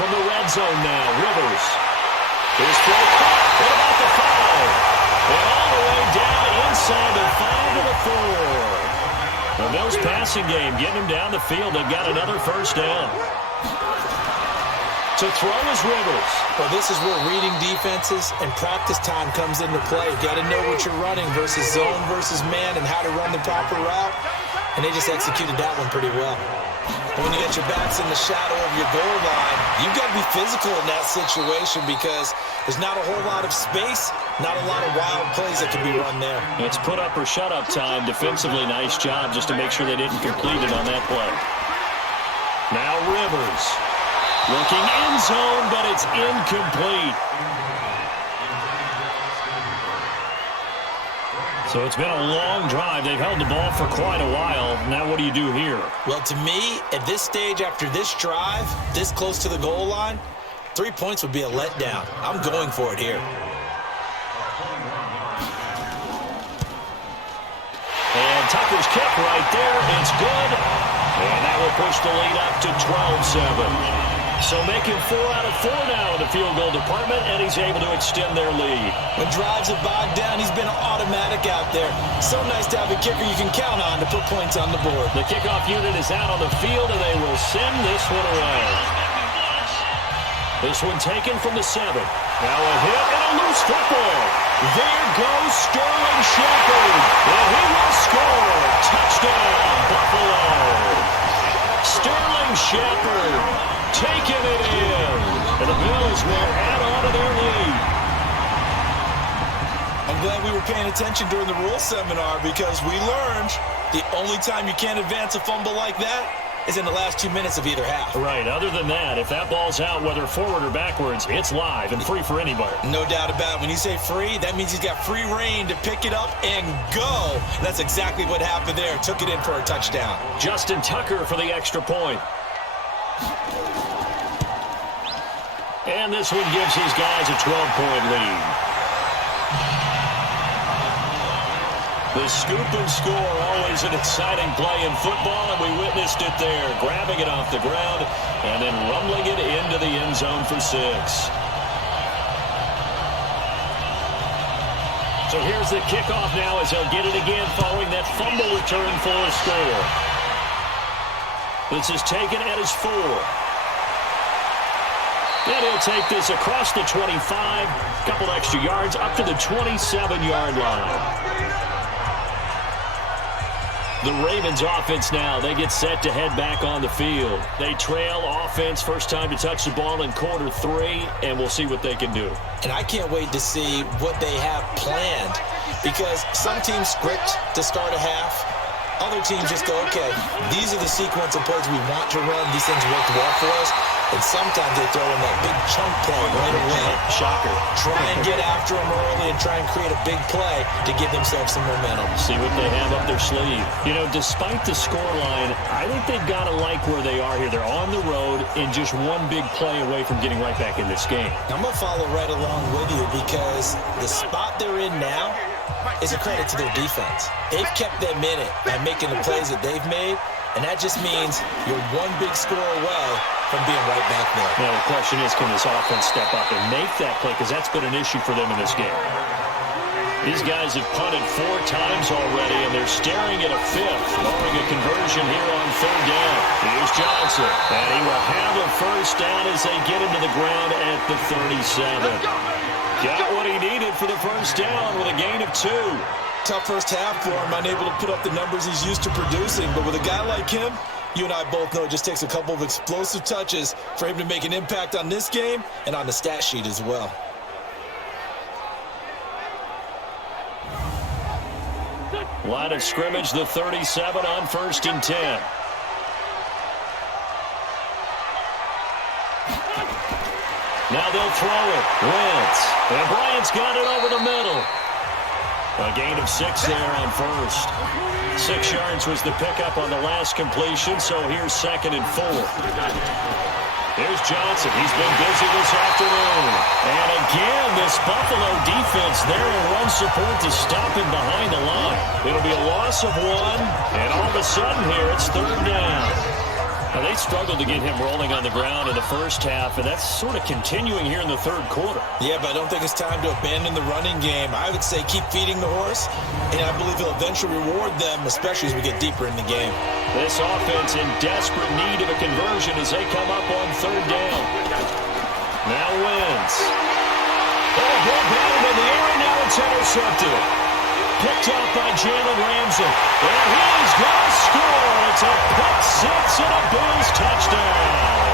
From the red zone now, Rivers. His throw caught. What about the 5? And all the way down inside the 5 to the 4. The Bills passing game getting them down the field. They've got another first down. To throw is Rivers. Well, this is where reading defenses and practice time comes into play. You got to know what you're running versus zone versus man and how to run the proper route. And they just executed that one pretty well. And when you get your backs in the shadow of your goal line, you've got to be physical in that situation because there's not a whole lot of space, not a lot of wild plays that can be run there. It's put up or shut up time. Defensively, nice job just to make sure they didn't complete it on that play. Now Rivers. Looking end zone, but it's incomplete. So it's been a long drive. They've held the ball for quite a while. Now what do you do here? Well, to me, at this stage, after this drive, this close to the goal line, 3 points would be a letdown. I'm going for it here. And Tucker's kick right there. It's good. And that will push the lead up to 12-7. So making 4 out of 4 now in the field goal department, and he's able to extend their lead. When drives have bogged down, he's been automatic out there. So nice to have a kicker you can count on to put points on the board. The kickoff unit is out on the field, and they will send this one away. This one taken from the 7. Now a hit and a loose football. There goes Sterling Shepard, and he will score. Touchdown, Buffalo. Sterling Shepard taking it in, and the Bills will add on to their lead. I'm glad we were paying attention during the rules seminar because we learned the only time you can't advance a fumble like that is in the last 2 minutes of either half. Right. Other than that, if that ball's out, whether forward or backwards, it's live and free for anybody. No doubt about it. When you say free, that means he's got free reign to pick it up and go. And that's exactly what happened there. Took it in for a touchdown. Justin Tucker for the extra point. And this one gives these guys a 12-point lead. The scoop and score, always an exciting play in football, and we witnessed it there, grabbing it off the ground and then rumbling it into the end zone for 6. So here's the kickoff now as they'll get it again following that fumble return for a score. This is taken at his 4. And he'll take this across the 25, a couple extra yards, up to the 27-yard line. The Ravens offense now, they get set to head back on the field. They trail offense, first time to touch the ball in quarter 3, and we'll see what they can do. And I can't wait to see what they have planned, because some teams script to start a half. Other teams just go, okay, these are the sequence of plays we want to run. These things worked well for us. And sometimes they throw in that big chunk play right away. Shocker. Try and get after them early and try and create a big play to give themselves some momentum. See what they have up their sleeve. You know, despite the scoreline, I think they've got to like where they are here. They're on the road and just one big play away from getting right back in this game. I'm going to follow right along with you, because the spot they're in now is a credit to their defense. They've kept them in it by making the plays that they've made, and that just means you're one big score away from being right back there. Now, the question is, can this offense step up and make that play? Because that's been an issue for them in this game. These guys have punted 4 times already, and they're staring at a 5th, barring a conversion here on 3rd down. Here's Johnson, and he will have a first down as they get him to the ground at the 37. Got what he needed for the first down with a gain of 2. Tough first half for him, unable to put up the numbers he's used to producing. But with a guy like him, you and I both know it just takes a couple of explosive touches for him to make an impact on this game and on the stat sheet as well. Line of scrimmage, the 37 on 1st and 10. Now they'll throw it. Wentz. And Bryant's got it over the middle. A gain of 6 there on 1st. 6 yards was the pickup on the last completion, so here's 2nd and 4. Here's Johnson. He's been busy this afternoon. And again, this Buffalo defense there in run support to stop him behind the line. It'll be a loss of 1, and all of a sudden here it's 3rd down. Now, they struggled to get him rolling on the ground in the first half, and that's sort of continuing here in the 3rd quarter. Yeah, but I don't think it's time to abandon the running game. I would say keep feeding the horse, and I believe he'll eventually reward them, especially as we get deeper in the game. This offense in desperate need of a conversion as they come up on 3rd down. Now Wentz. Oh, ball batted in the air, and now it's intercepted. Picked up by Jalen Ramsey. And he's going to score. It's a pick 6 and a Bills touchdown.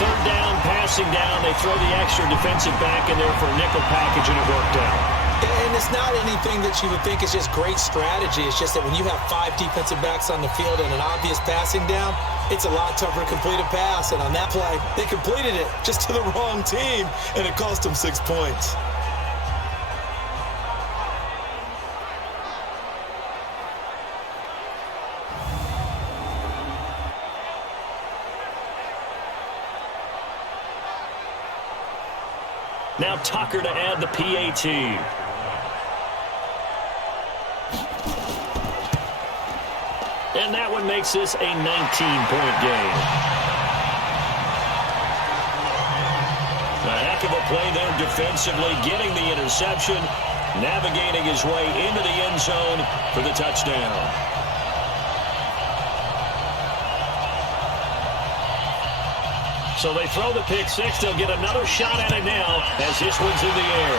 3rd down, passing down. They throw the extra defensive back in there for a nickel package, and it worked out. And it's not anything that you would think is just great strategy. It's just that when you have 5 defensive backs on the field and an obvious passing down, it's a lot tougher to complete a pass. And on that play, they completed it just to the wrong team, and it cost them 6 points. Now Tucker to add the PAT. And that one makes this a 19-point game. A heck of a play there defensively, getting the interception, navigating his way into the end zone for the touchdown. So they throw the pick 6. They'll get another shot at it now as this one's in the air.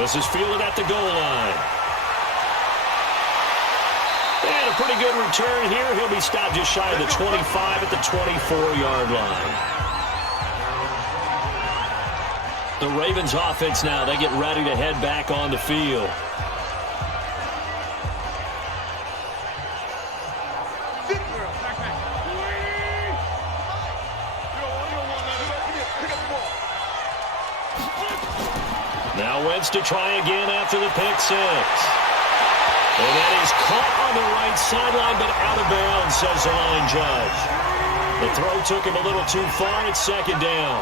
This is fielded at the goal line. And a pretty good return here. He'll be stopped just shy of the 25 at the 24-yard line. The Ravens offense now, they get ready to head back on the field. Now Wentz to try again after the pick 6. And that is caught on the right sideline, but out of bounds, says the line judge. The throw took him a little too far. It's 2nd down.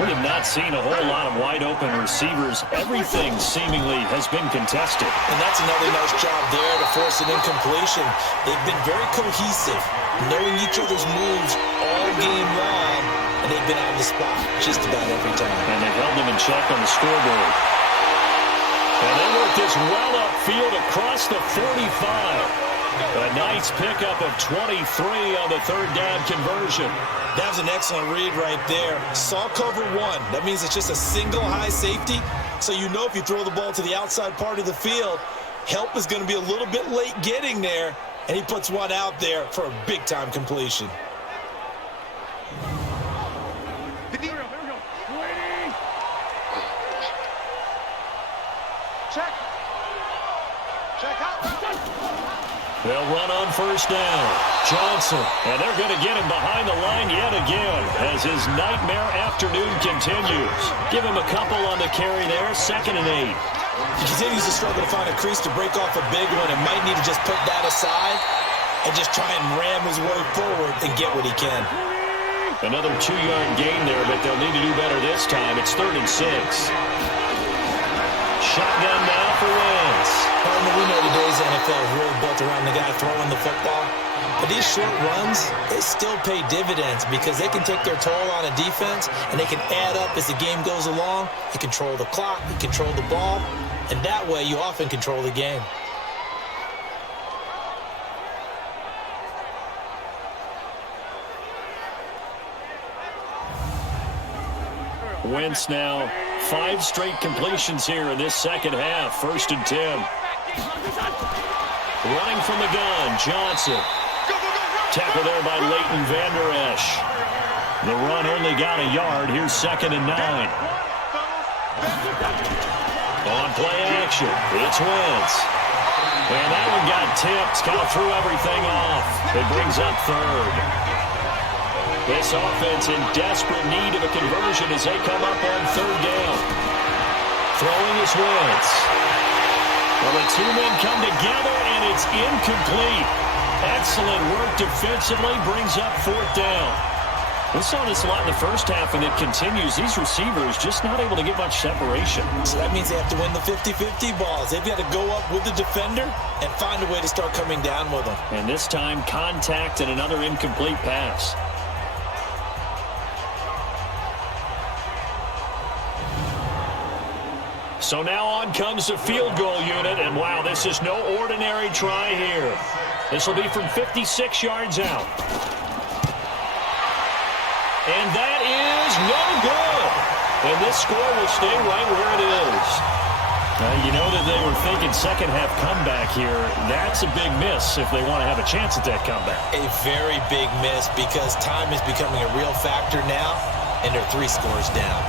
We have not seen a whole lot of wide-open receivers. Everything seemingly has been contested. And that's another nice job there to force an incompletion. They've been very cohesive, knowing each other's moves all game long, and they've been on the spot just about every time. And they held them in check on the scoreboard. And they worked this well upfield across the 45. A nice pickup of 23 on the 3rd down conversion. That was an excellent read right there. Saw cover 1. That means it's just a single high safety. So you know if you throw the ball to the outside part of the field, help is going to be a little bit late getting there, and he puts one out there for a big-time completion. Check. Check out. They'll run on first down. Johnson, and they're going to get him behind the line yet again as his nightmare afternoon continues. Give him a couple on the carry there, 2nd and 8. He continues to struggle to find a crease to break off a big one and might need to just put that aside and just try and ram his way forward and get what he can. Another 2-yard gain there, but they'll need to do better this time. It's 3rd and 6. Shotgun now for Wentz. Partner, we know today's NFL is really built around the guy throwing the football. But these short runs, they still pay dividends because they can take their toll on a defense and they can add up as the game goes along. You control the clock, you control the ball, and that way you often control the game. Wentz now 5 straight completions here in this second half. 1st and 10. Running from the gun, Johnson. Tackle there by Leighton Vander Esch. The run only got a yard. Here's 2nd and 9. On play action, it's Wentz. And that one got tipped, kind of threw everything off. It brings up 3rd. This offense in desperate need of a conversion as they come up on 3rd down. Throwing is Wentz. Well, the two men come together, and it's incomplete. Excellent work defensively, brings up 4th down. We saw this a lot in the first half, and it continues. These receivers just not able to get much separation. So that means they have to win the 50-50 balls. They've got to go up with the defender and find a way to start coming down with them. And this time, contact and another incomplete pass. So now on comes the field goal unit, and wow, this is no ordinary try here. This will be from 56 yards out. And that is no good. And this score will stay right where it is. You know that they were thinking second half comeback here. That's a big miss if they want to have a chance at that comeback. A very big miss because time is becoming a real factor now, and they're 3 scores down.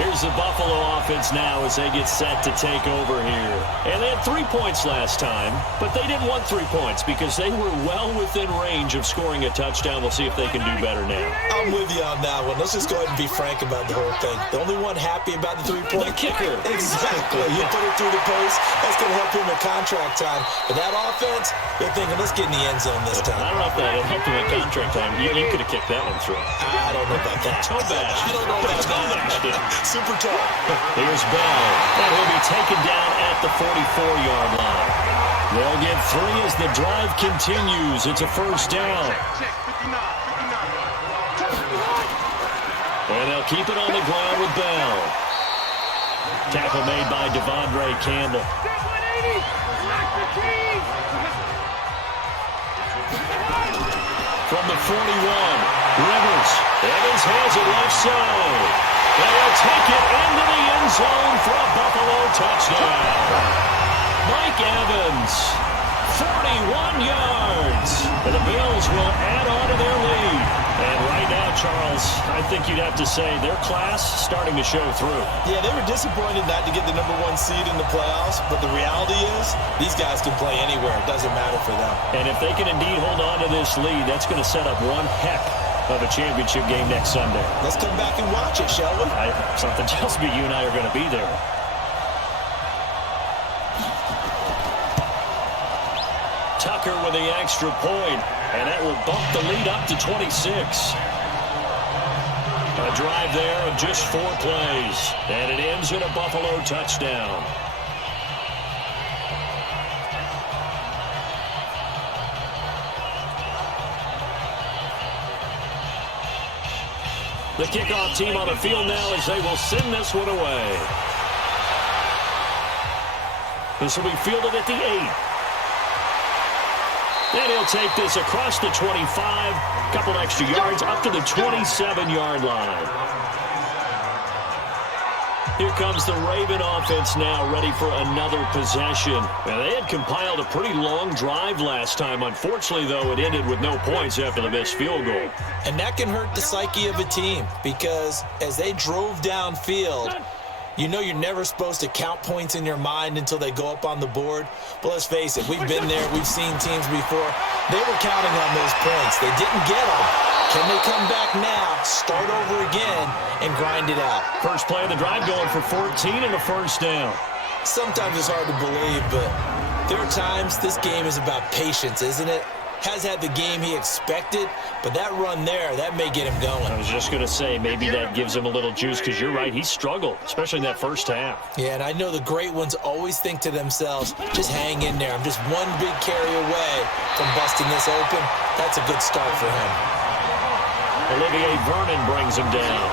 Here's the Buffalo offense now as they get set to take over here. And they had 3 points last time, but they didn't want 3 points because they were well within range of scoring a touchdown. We'll see if they can do better now. I'm with you on that one. Let's just go ahead and be frank about the whole thing. The only one happy about the 3-point. The kicker. Exactly. You put it through the post. That's going to help him at contract time. But that offense, they're thinking, let's get in the end zone this time. I don't know if that'll help him at contract time. You could have kicked that one through. I don't know about that. Toe bash. I don't know about that. Super tall. Here's Bell. And he'll be taken down at the 44-yard line. They'll get 3 as the drive continues. It's a 1st down. And they'll keep it on the ground with Bell. Tackle made by Devondre Campbell. From the 41, Rivers. Evans has it left side. They'll take it into the end zone for a Buffalo touchdown. Mike Evans, 41 yards. And the Bills will add on to their lead. And right now, Charles, I think you'd have to say their class starting to show through. Yeah, they were disappointed not to get the number 1 seed in the playoffs, but the reality is these guys can play anywhere. It doesn't matter for them. And if they can indeed hold on to this lead, that's going to set up one heck of a championship game next Sunday. Let's come back and watch it, shall we? Something tells me you and I are going to be there. Tucker with the extra point, and that will bump the lead up to 26. A drive there of just 4 plays, and it ends in a Buffalo touchdown. The kickoff team on the field now as they will send this one away. This will be fielded at the 8. And he'll take this across the 25, couple extra yards up to the 27-yard line. Here comes the Raven offense now, ready for another possession. Now, they had compiled a pretty long drive last time. Unfortunately, though, it ended with no points after the missed field goal. And that can hurt the psyche of a team because as they drove downfield, you know you're never supposed to count points in your mind until they go up on the board. But let's face it, we've been there. We've seen teams before. They were counting on those points. They didn't get them. Can they come back now, start over again, and grind it out? First play of the drive going for 14 and a first down. Sometimes it's hard to believe, but there are times this game is about patience, isn't it? Has had the game he expected, but that run there, that may get him going. I was just going to say, maybe that gives him a little juice because you're right, he struggled, especially in that first half. Yeah, and I know the great ones always think to themselves, just hang in there. I'm just one big carry away from busting this open. That's a good start for him. Olivier Vernon brings him down.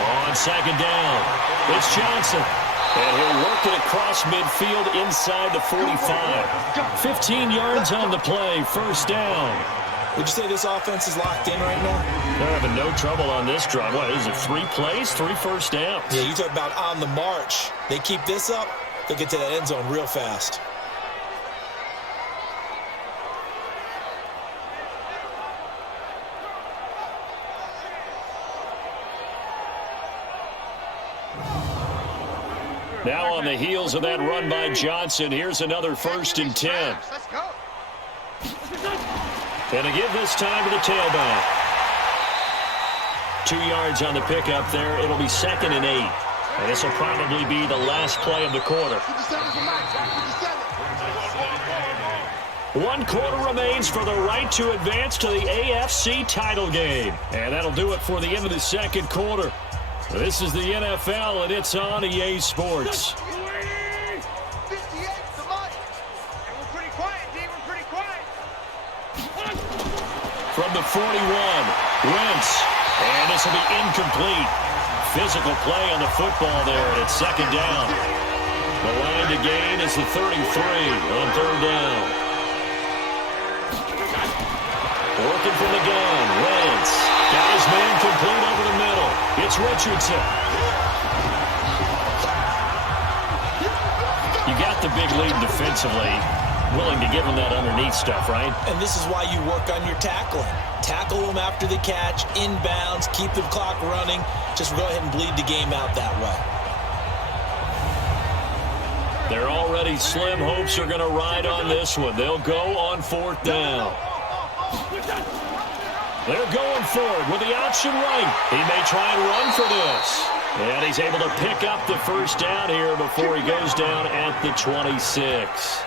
On second down, it's Johnson. And he'll work it across midfield inside the 45. 15 yards on the play, first down. Would you say this offense is locked in right now? They're having no trouble on this drive. What is it, 3 plays, 3 first downs? Yeah, you talk about on the march. They keep this up, they'll get to that end zone real fast. Now on the heels of that run by Johnson, here's another 1st and 10. Let's go. And to give this time to the tailback. 2 yards on the pickup there. It'll be 2nd and 8. And this will probably be the last play of the quarter. 1 quarter remains for the right to advance to the AFC title game. And that'll do it for the end of the second quarter. This is the NFL, and it's on EA Sports. 58 to Mike. And we're pretty quiet, D. We're pretty quiet. From the 41, Wentz. And this will be incomplete. Physical play on the football there, and it's 2nd down. The line to gain is the 33 on 3rd down. Working from the gun, Wentz. Got his man complete over the middle. It's Richardson. You got the big lead defensively. Willing to give him that underneath stuff, right? And this is why you work on your tackling. Tackle them after the catch, inbounds, keep the clock running. Just go ahead and bleed the game out that way. They're already slim hopes are going to ride on this one. They'll go on 4th down. They're going forward with the option right. He may try and run for this. And he's able to pick up the first down here before he goes down at the 26.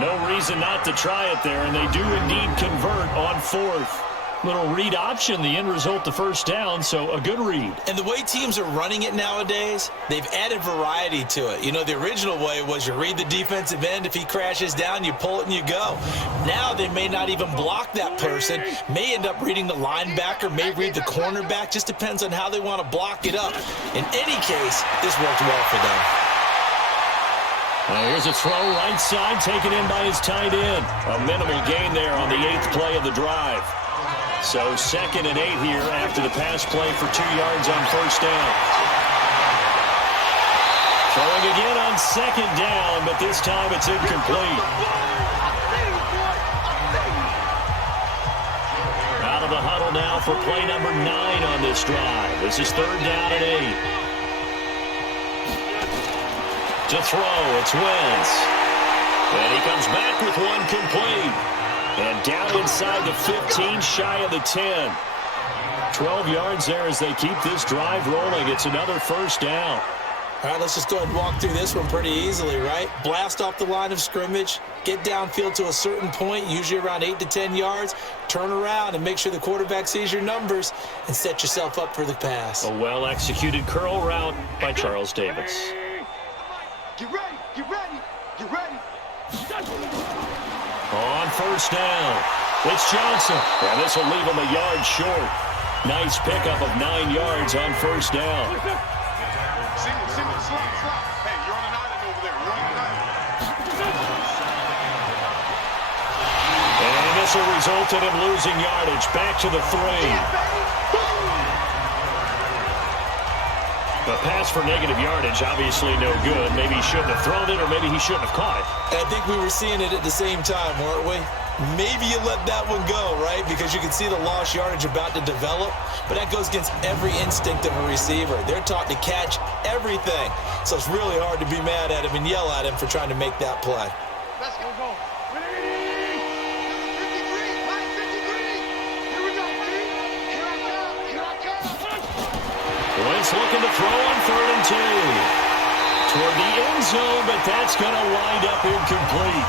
No reason not to try it there, and they do indeed convert on 4th. Little read option, the end result, the first down, so a good read. And the way teams are running it nowadays, they've added variety to it. You know, the original way was you read the defensive end. If he crashes down, you pull it and you go. Now they may not even block that person, may end up reading the linebacker, may read the cornerback. Just depends on how they want to block it up. In any case, this worked well for them. Here's a throw right side, taken in by his tight end. A minimal gain there on the 8th play of the drive. So 2nd and 8 here after the pass play for 2 yards on 1st down. Throwing again on 2nd down, but this time it's incomplete. Out of the huddle now for play number 9 on this drive. This is 3rd down and 8. To throw, it's Wentz. And he comes back with one complete. And down inside the 15, shy of the 10. 12 yards there as they keep this drive rolling. It's another first down. All right, let's just go ahead and walk through this one pretty easily, right? Blast off the line of scrimmage, get downfield to a certain point, usually around 8 to 10 yards, turn around and make sure the quarterback sees your numbers and set yourself up for the pass. A well-executed curl route by Charles Davis. Get ready, get ready, get ready. On first down, it's Johnson. And this will leave him a yard short. Nice pickup of 9 yards on first down. Single, slot. Hey, you're on an island over there. You're on an island. And this will result in him losing yardage. Back to the 3. A pass for negative yardage, obviously no good. Maybe he shouldn't have thrown it, or maybe he shouldn't have caught it. And I think we were seeing it at the same time, weren't we? Maybe you let that one go, right? Because you can see the lost yardage about to develop. But that goes against every instinct of a receiver. They're taught to catch everything. So it's really hard to be mad at him and yell at him for trying to make that play. Let's go. Ready? Number 53, line 53. Here we go, team. Here I come. Wentz looking to throw on 3rd and 2. Toward the end zone, but that's going to wind up incomplete.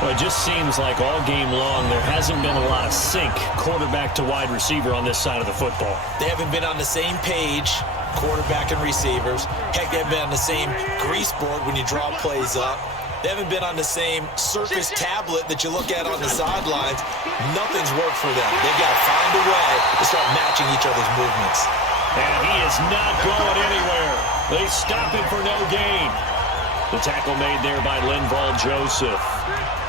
Well, it just seems like all game long there hasn't been a lot of sync quarterback to wide receiver on this side of the football. They haven't been on the same page, quarterback and receivers. Heck, they haven't been on the same grease board when you draw plays up. They haven't been on the same Surface tablet that you look at on the sidelines. Nothing's worked for them. They've got to find a way to start matching each other's movements. And he is not going anywhere. They stop him for no gain. The tackle made there by Linval Joseph.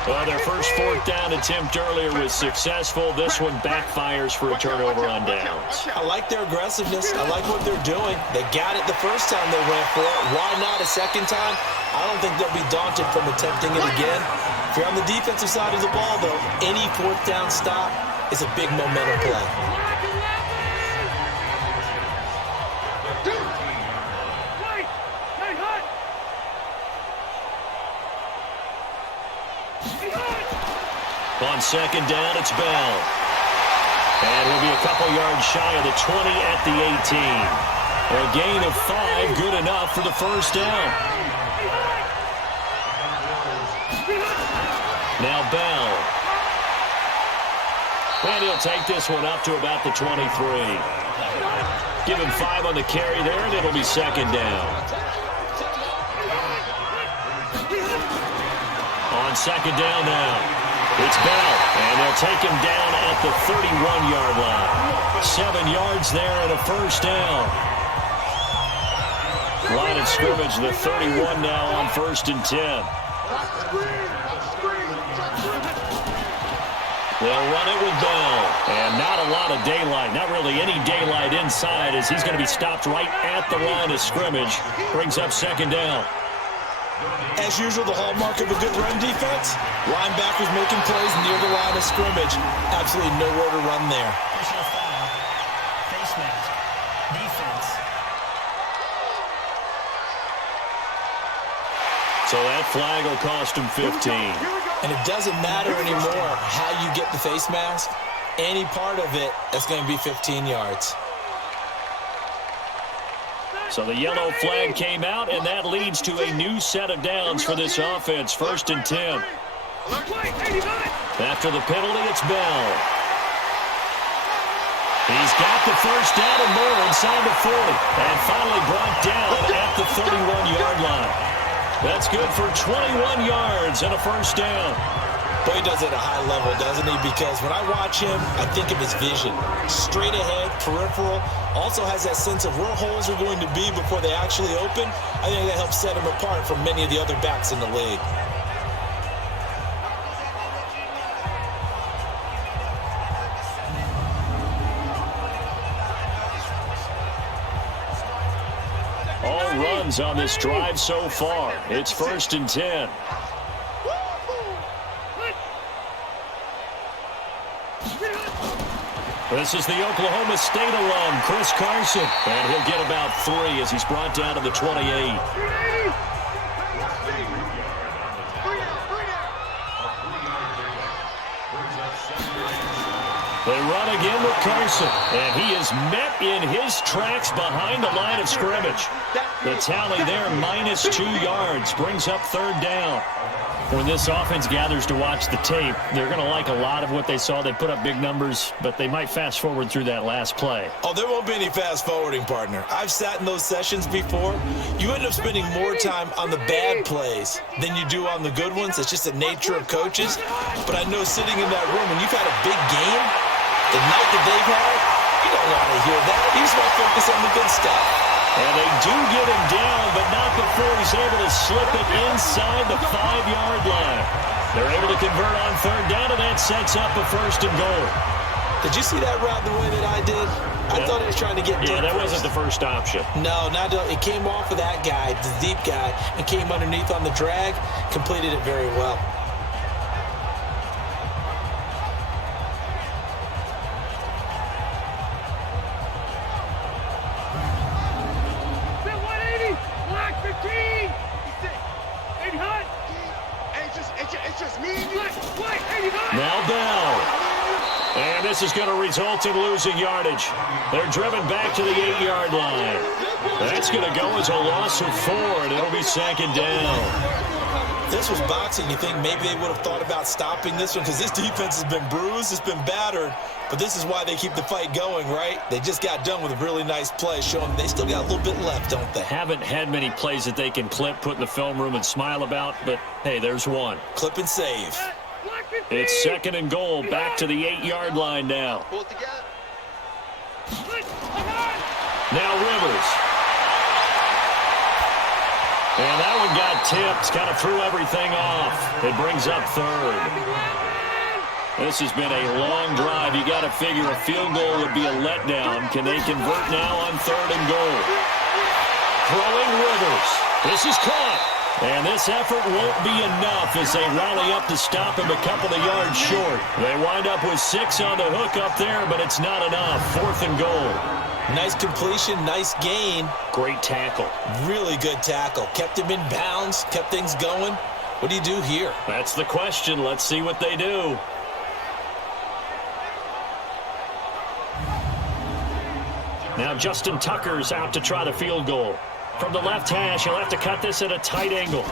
Well, their first 4th down attempt earlier was successful. This one backfires for a turnover on downs. I like their aggressiveness. I like what they're doing. They got it the first time they went for it. Why not a second time? I don't think they'll be daunted from attempting it again. If you're on the defensive side of the ball, though, any 4th down stop is a big momentum play. On 2nd down, it's Bell. And we'll be a couple yards shy of the 20 at the 18. A gain of 5, good enough for the first down. Now Bell. And he'll take this one up to about the 23. Give him 5 on the carry there, and it'll be 2nd down. On 2nd down now. It's Bell, and they'll take him down at the 31-yard line. 7 yards there and a first down. Line of scrimmage, the 31 now on 1st and 10. They'll run it with Bell, and not a lot of daylight, not really any daylight inside as he's going to be stopped right at the line of scrimmage. Brings up 2nd down. As usual, the hallmark of a good run defense, linebackers making plays near the line of scrimmage. Absolutely nowhere to run there. Personal foul. Face mask. Defense. So that flag will cost him 15. And it doesn't matter anymore how you get the face mask. Any part of it, that's going to be 15 yards. So the yellow flag came out, and that leads to a new set of downs for this offense. 1st and 10. After the penalty, it's Bell. He's got the first down and more inside the 40. And finally brought down at the 31-yard line. That's good for 21 yards and a first down. But he does it at a high level, doesn't he? Because when I watch him, I think of his vision. Straight ahead, peripheral. Also has that sense of where holes are going to be before they actually open. I think that helps set him apart from many of the other backs in the league. All runs on this drive so far. It's 1st and 10. This is the Oklahoma State alum, Chris Carson. And he'll get about 3 as he's brought down to the 28. They run again with Carson. And he is met in his tracks behind the line of scrimmage. The tally there, -2 yards, brings up 3rd down. When this offense gathers to watch the tape, they're going to like a lot of what they saw. They put up big numbers, but they might fast forward through that last play. Oh, there won't be any fast forwarding, partner. I've sat in those sessions before. You end up spending more time on the bad plays than you do on the good ones. It's just the nature of coaches. But I know sitting in that room, when you've had a big game, the night that they've had, you don't want to hear that. You just want to focus on the good stuff. And they do get him down, but not before he's able to slip it inside the 5-yard line. They're able to convert on 3rd down, and that sets up a 1st and goal. Did you see that route the way that I did? I thought he was trying to get deep. Yeah, that first. wasn't the first option. No, it came off of that guy, the deep guy, and came underneath on the drag, completed it very well. Now Bell. And this is going to result in losing yardage. They're driven back to the 8-yard line. That's going to go as a loss of 4, and it'll be second down. If this was boxing, you think maybe they would have thought about stopping this one because this defense has been bruised, it's been battered, but this is why they keep the fight going, right? They just got done with a really nice play, showing they still got a little bit left, don't they? Haven't had many plays that they can clip, put in the film room, and smile about, but hey, there's one. Clip and save. It's second and goal, back to the 8-yard line now. Pull it together. Now Rivers. And that one got tipped, kind of threw everything off. It brings up third. This has been a long drive. You got to figure a field goal would be a letdown. Can they convert now on third and goal? Throwing Rivers. This is caught. And this effort won't be enough as they rally up to stop him a couple of yards short. They wind up with 6 on the hook up there, but it's not enough. Fourth and goal. Nice completion, nice gain. Great tackle. Really good tackle. Kept him in bounds, kept things going. What do you do here? That's the question. Let's see what they do. Now Justin Tucker's out to try the field goal. From the left hash, he'll have to cut this at a tight angle.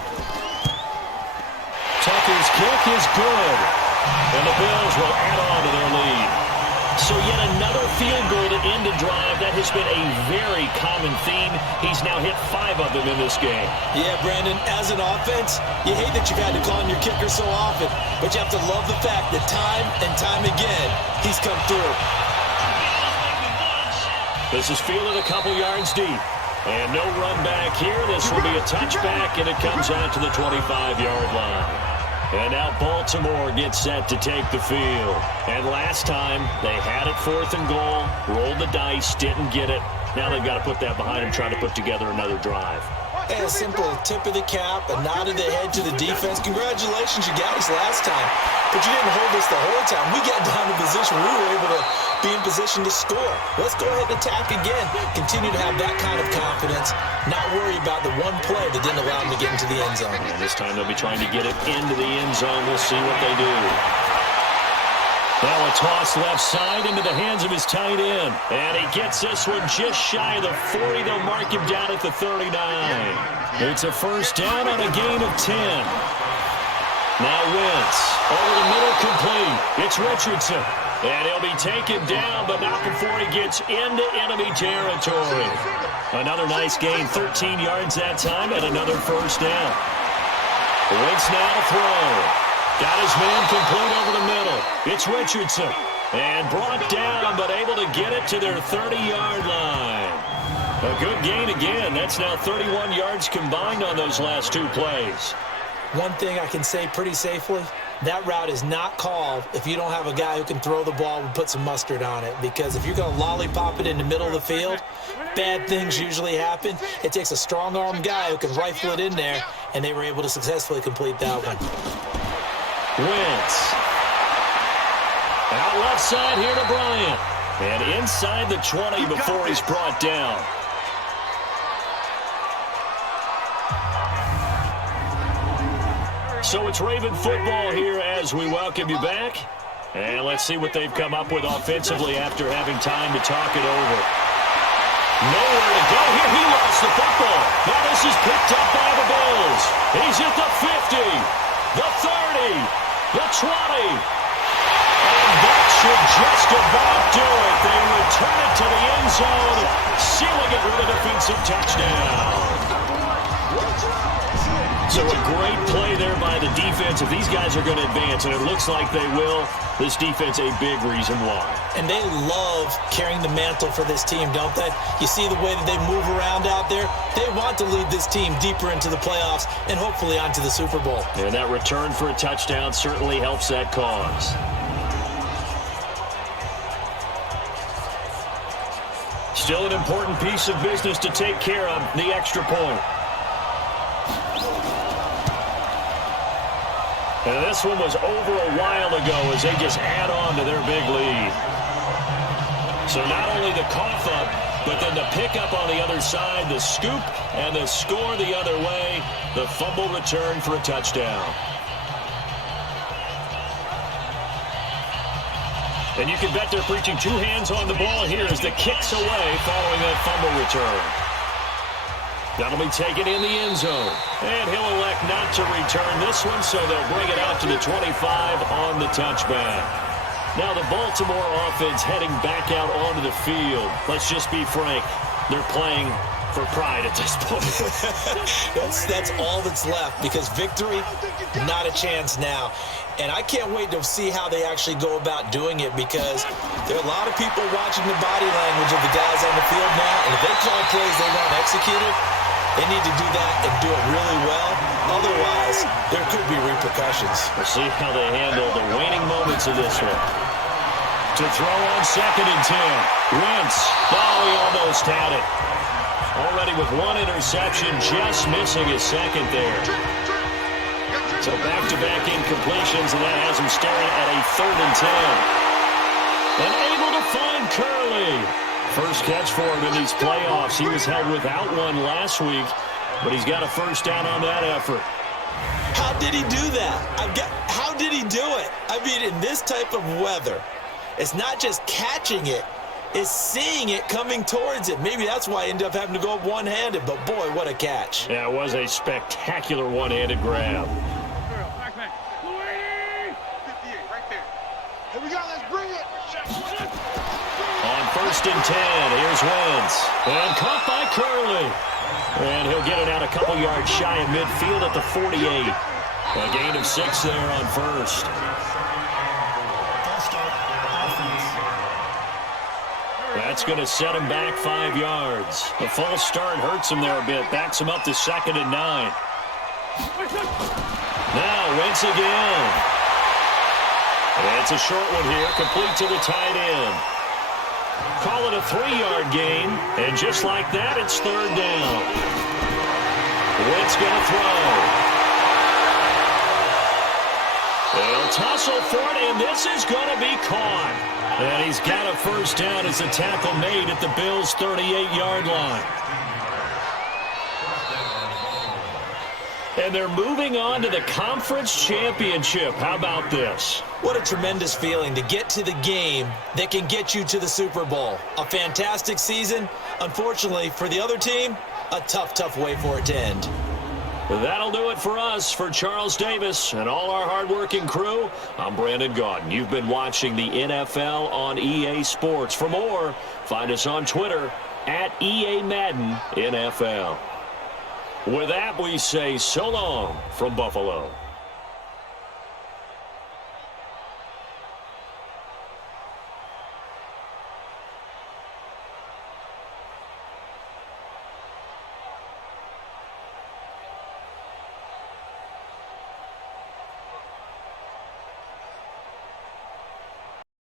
Tucker's kick is good. And the Bills will add on to their lead. So yet another field goal to end a drive. That has been a very common theme. He's now hit 5 of them in this game. Yeah, Brandon, as an offense, you hate that you've had to call on your kicker so often, but you have to love the fact that time and time again, he's come through. This is fielded a couple yards deep. And no run back here. This will be a touchback, and it comes out to the 25-yard line. And now Baltimore gets set to take the field. And last time, they had it 4th and goal, rolled the dice, didn't get it. Now they've got to put that behind them, try to put together another drive. Hey, a simple tip of the cap, a nod of the head to the defense. Congratulations, you got us last time. But you didn't hold us the whole time. We got down to position where we were able to be in position to score. Let's go ahead and attack again. Continue to have that kind of confidence. Not worry about the one play that didn't allow them to get into the end zone. And this time they'll be trying to get it into the end zone. We'll see what they do. Now a toss left side into the hands of his tight end. And he gets this one just shy of the 40. They'll mark him down at the 39. It's a first down on a gain of 10. Now Wentz. Over the middle, complete. It's Richardson. And he'll be taken down, but not before he gets into enemy territory. Another nice gain, 13 yards that time, and another first down. Wentz now to throw. Got his man complete over the middle. It's Richardson. And brought down, but able to get it to their 30-yard line. A good gain again. That's now 31 yards combined on those last 2 plays. One thing I can say pretty safely, that route is not called if you don't have a guy who can throw the ball and put some mustard on it. Because if you're going to lollipop it in the middle of the field, bad things usually happen. It takes a strong-arm guy who can rifle it in there, and they were able to successfully complete that one. Wentz. Out left side here to Bryant. And inside the 20 before he's brought down. So it's Raven football here as we welcome you back. And let's see what they've come up with offensively after having time to talk it over. Nowhere to go here. He lost the football. Now this is picked up by the Bills. He's at the 50, the 30, the 20. And that should just about do it. They return it to the end zone, sealing it with a defensive touchdown. So a great play there by the defense. If these guys are going to advance, and it looks like they will, this defense a big reason why. And they love carrying the mantle for this team, don't they? You see the way that they move around out there? They want to lead this team deeper into the playoffs and hopefully onto the Super Bowl. And that return for a touchdown certainly helps that cause. Still an important piece of business to take care of, the extra point. And this one was over a while ago as they just add on to their big lead. So not only the cough up, but then the pickup on the other side, the scoop, and the score the other way, the fumble return for a touchdown. And you can bet they're preaching two hands on the ball here as the kick's away following that fumble return. That'll be taken in the end zone. And he'll elect not to return this one, so they'll bring it out to the 25 on the touchback. Now the Baltimore offense heading back out onto the field. Let's just be frank. They're playing for pride at this point. That's all that's left, because victory, not a chance now. And I can't wait to see how they actually go about doing it, because there are a lot of people watching the body language of the guys on the field now, and if they call plays they want executed, they need to do that and do it really well. Otherwise, there could be repercussions. We'll see how they handle the waning moments of this one. To throw on 2nd and 10. Wentz. Oh, he almost had it. Already with one interception, just missing his second there. So back-to-back incompletions, and that has him staring at a 3rd and 10. And able to find Curley. First catch for him in these playoffs. He was held without one last week, but he's got a first down on that effort. How did he do that? How did he do it? I mean, in this type of weather, it's not just catching it, it's seeing it coming towards it. Maybe that's why I ended up having to go up one-handed, but boy, what a catch. Yeah, it was a spectacular one-handed grab. 58, right there. Here we go, let's bring it. On 1st and 10, here's Wentz. And caught by Curley. And he'll get it out a couple yards shy of midfield at the 48. A gain of 6 there on 1st. Full start, offense. That's going to set him back 5 yards. The false start hurts him there a bit. Backs him up to 2nd and 9. Now Wentz again. It's a short one here, complete to the tight end. Call it a 3-yard gain, and just like that, it's 3rd down. Wentz going to throw. They'll tussle for it, and this is going to be caught. And he's got a first down as the tackle made at the Bills' 38-yard line. And they're moving on to the conference championship. How about this? What a tremendous feeling to get to the game that can get you to the Super Bowl. A fantastic season. Unfortunately, for the other team, a tough, tough way for it to end. That'll do it for us. For Charles Davis and all our hardworking crew, I'm Brandon Gaudin. You've been watching the NFL on EA Sports. For more, find us on Twitter at EA Madden NFL. With that, we say so long from Buffalo.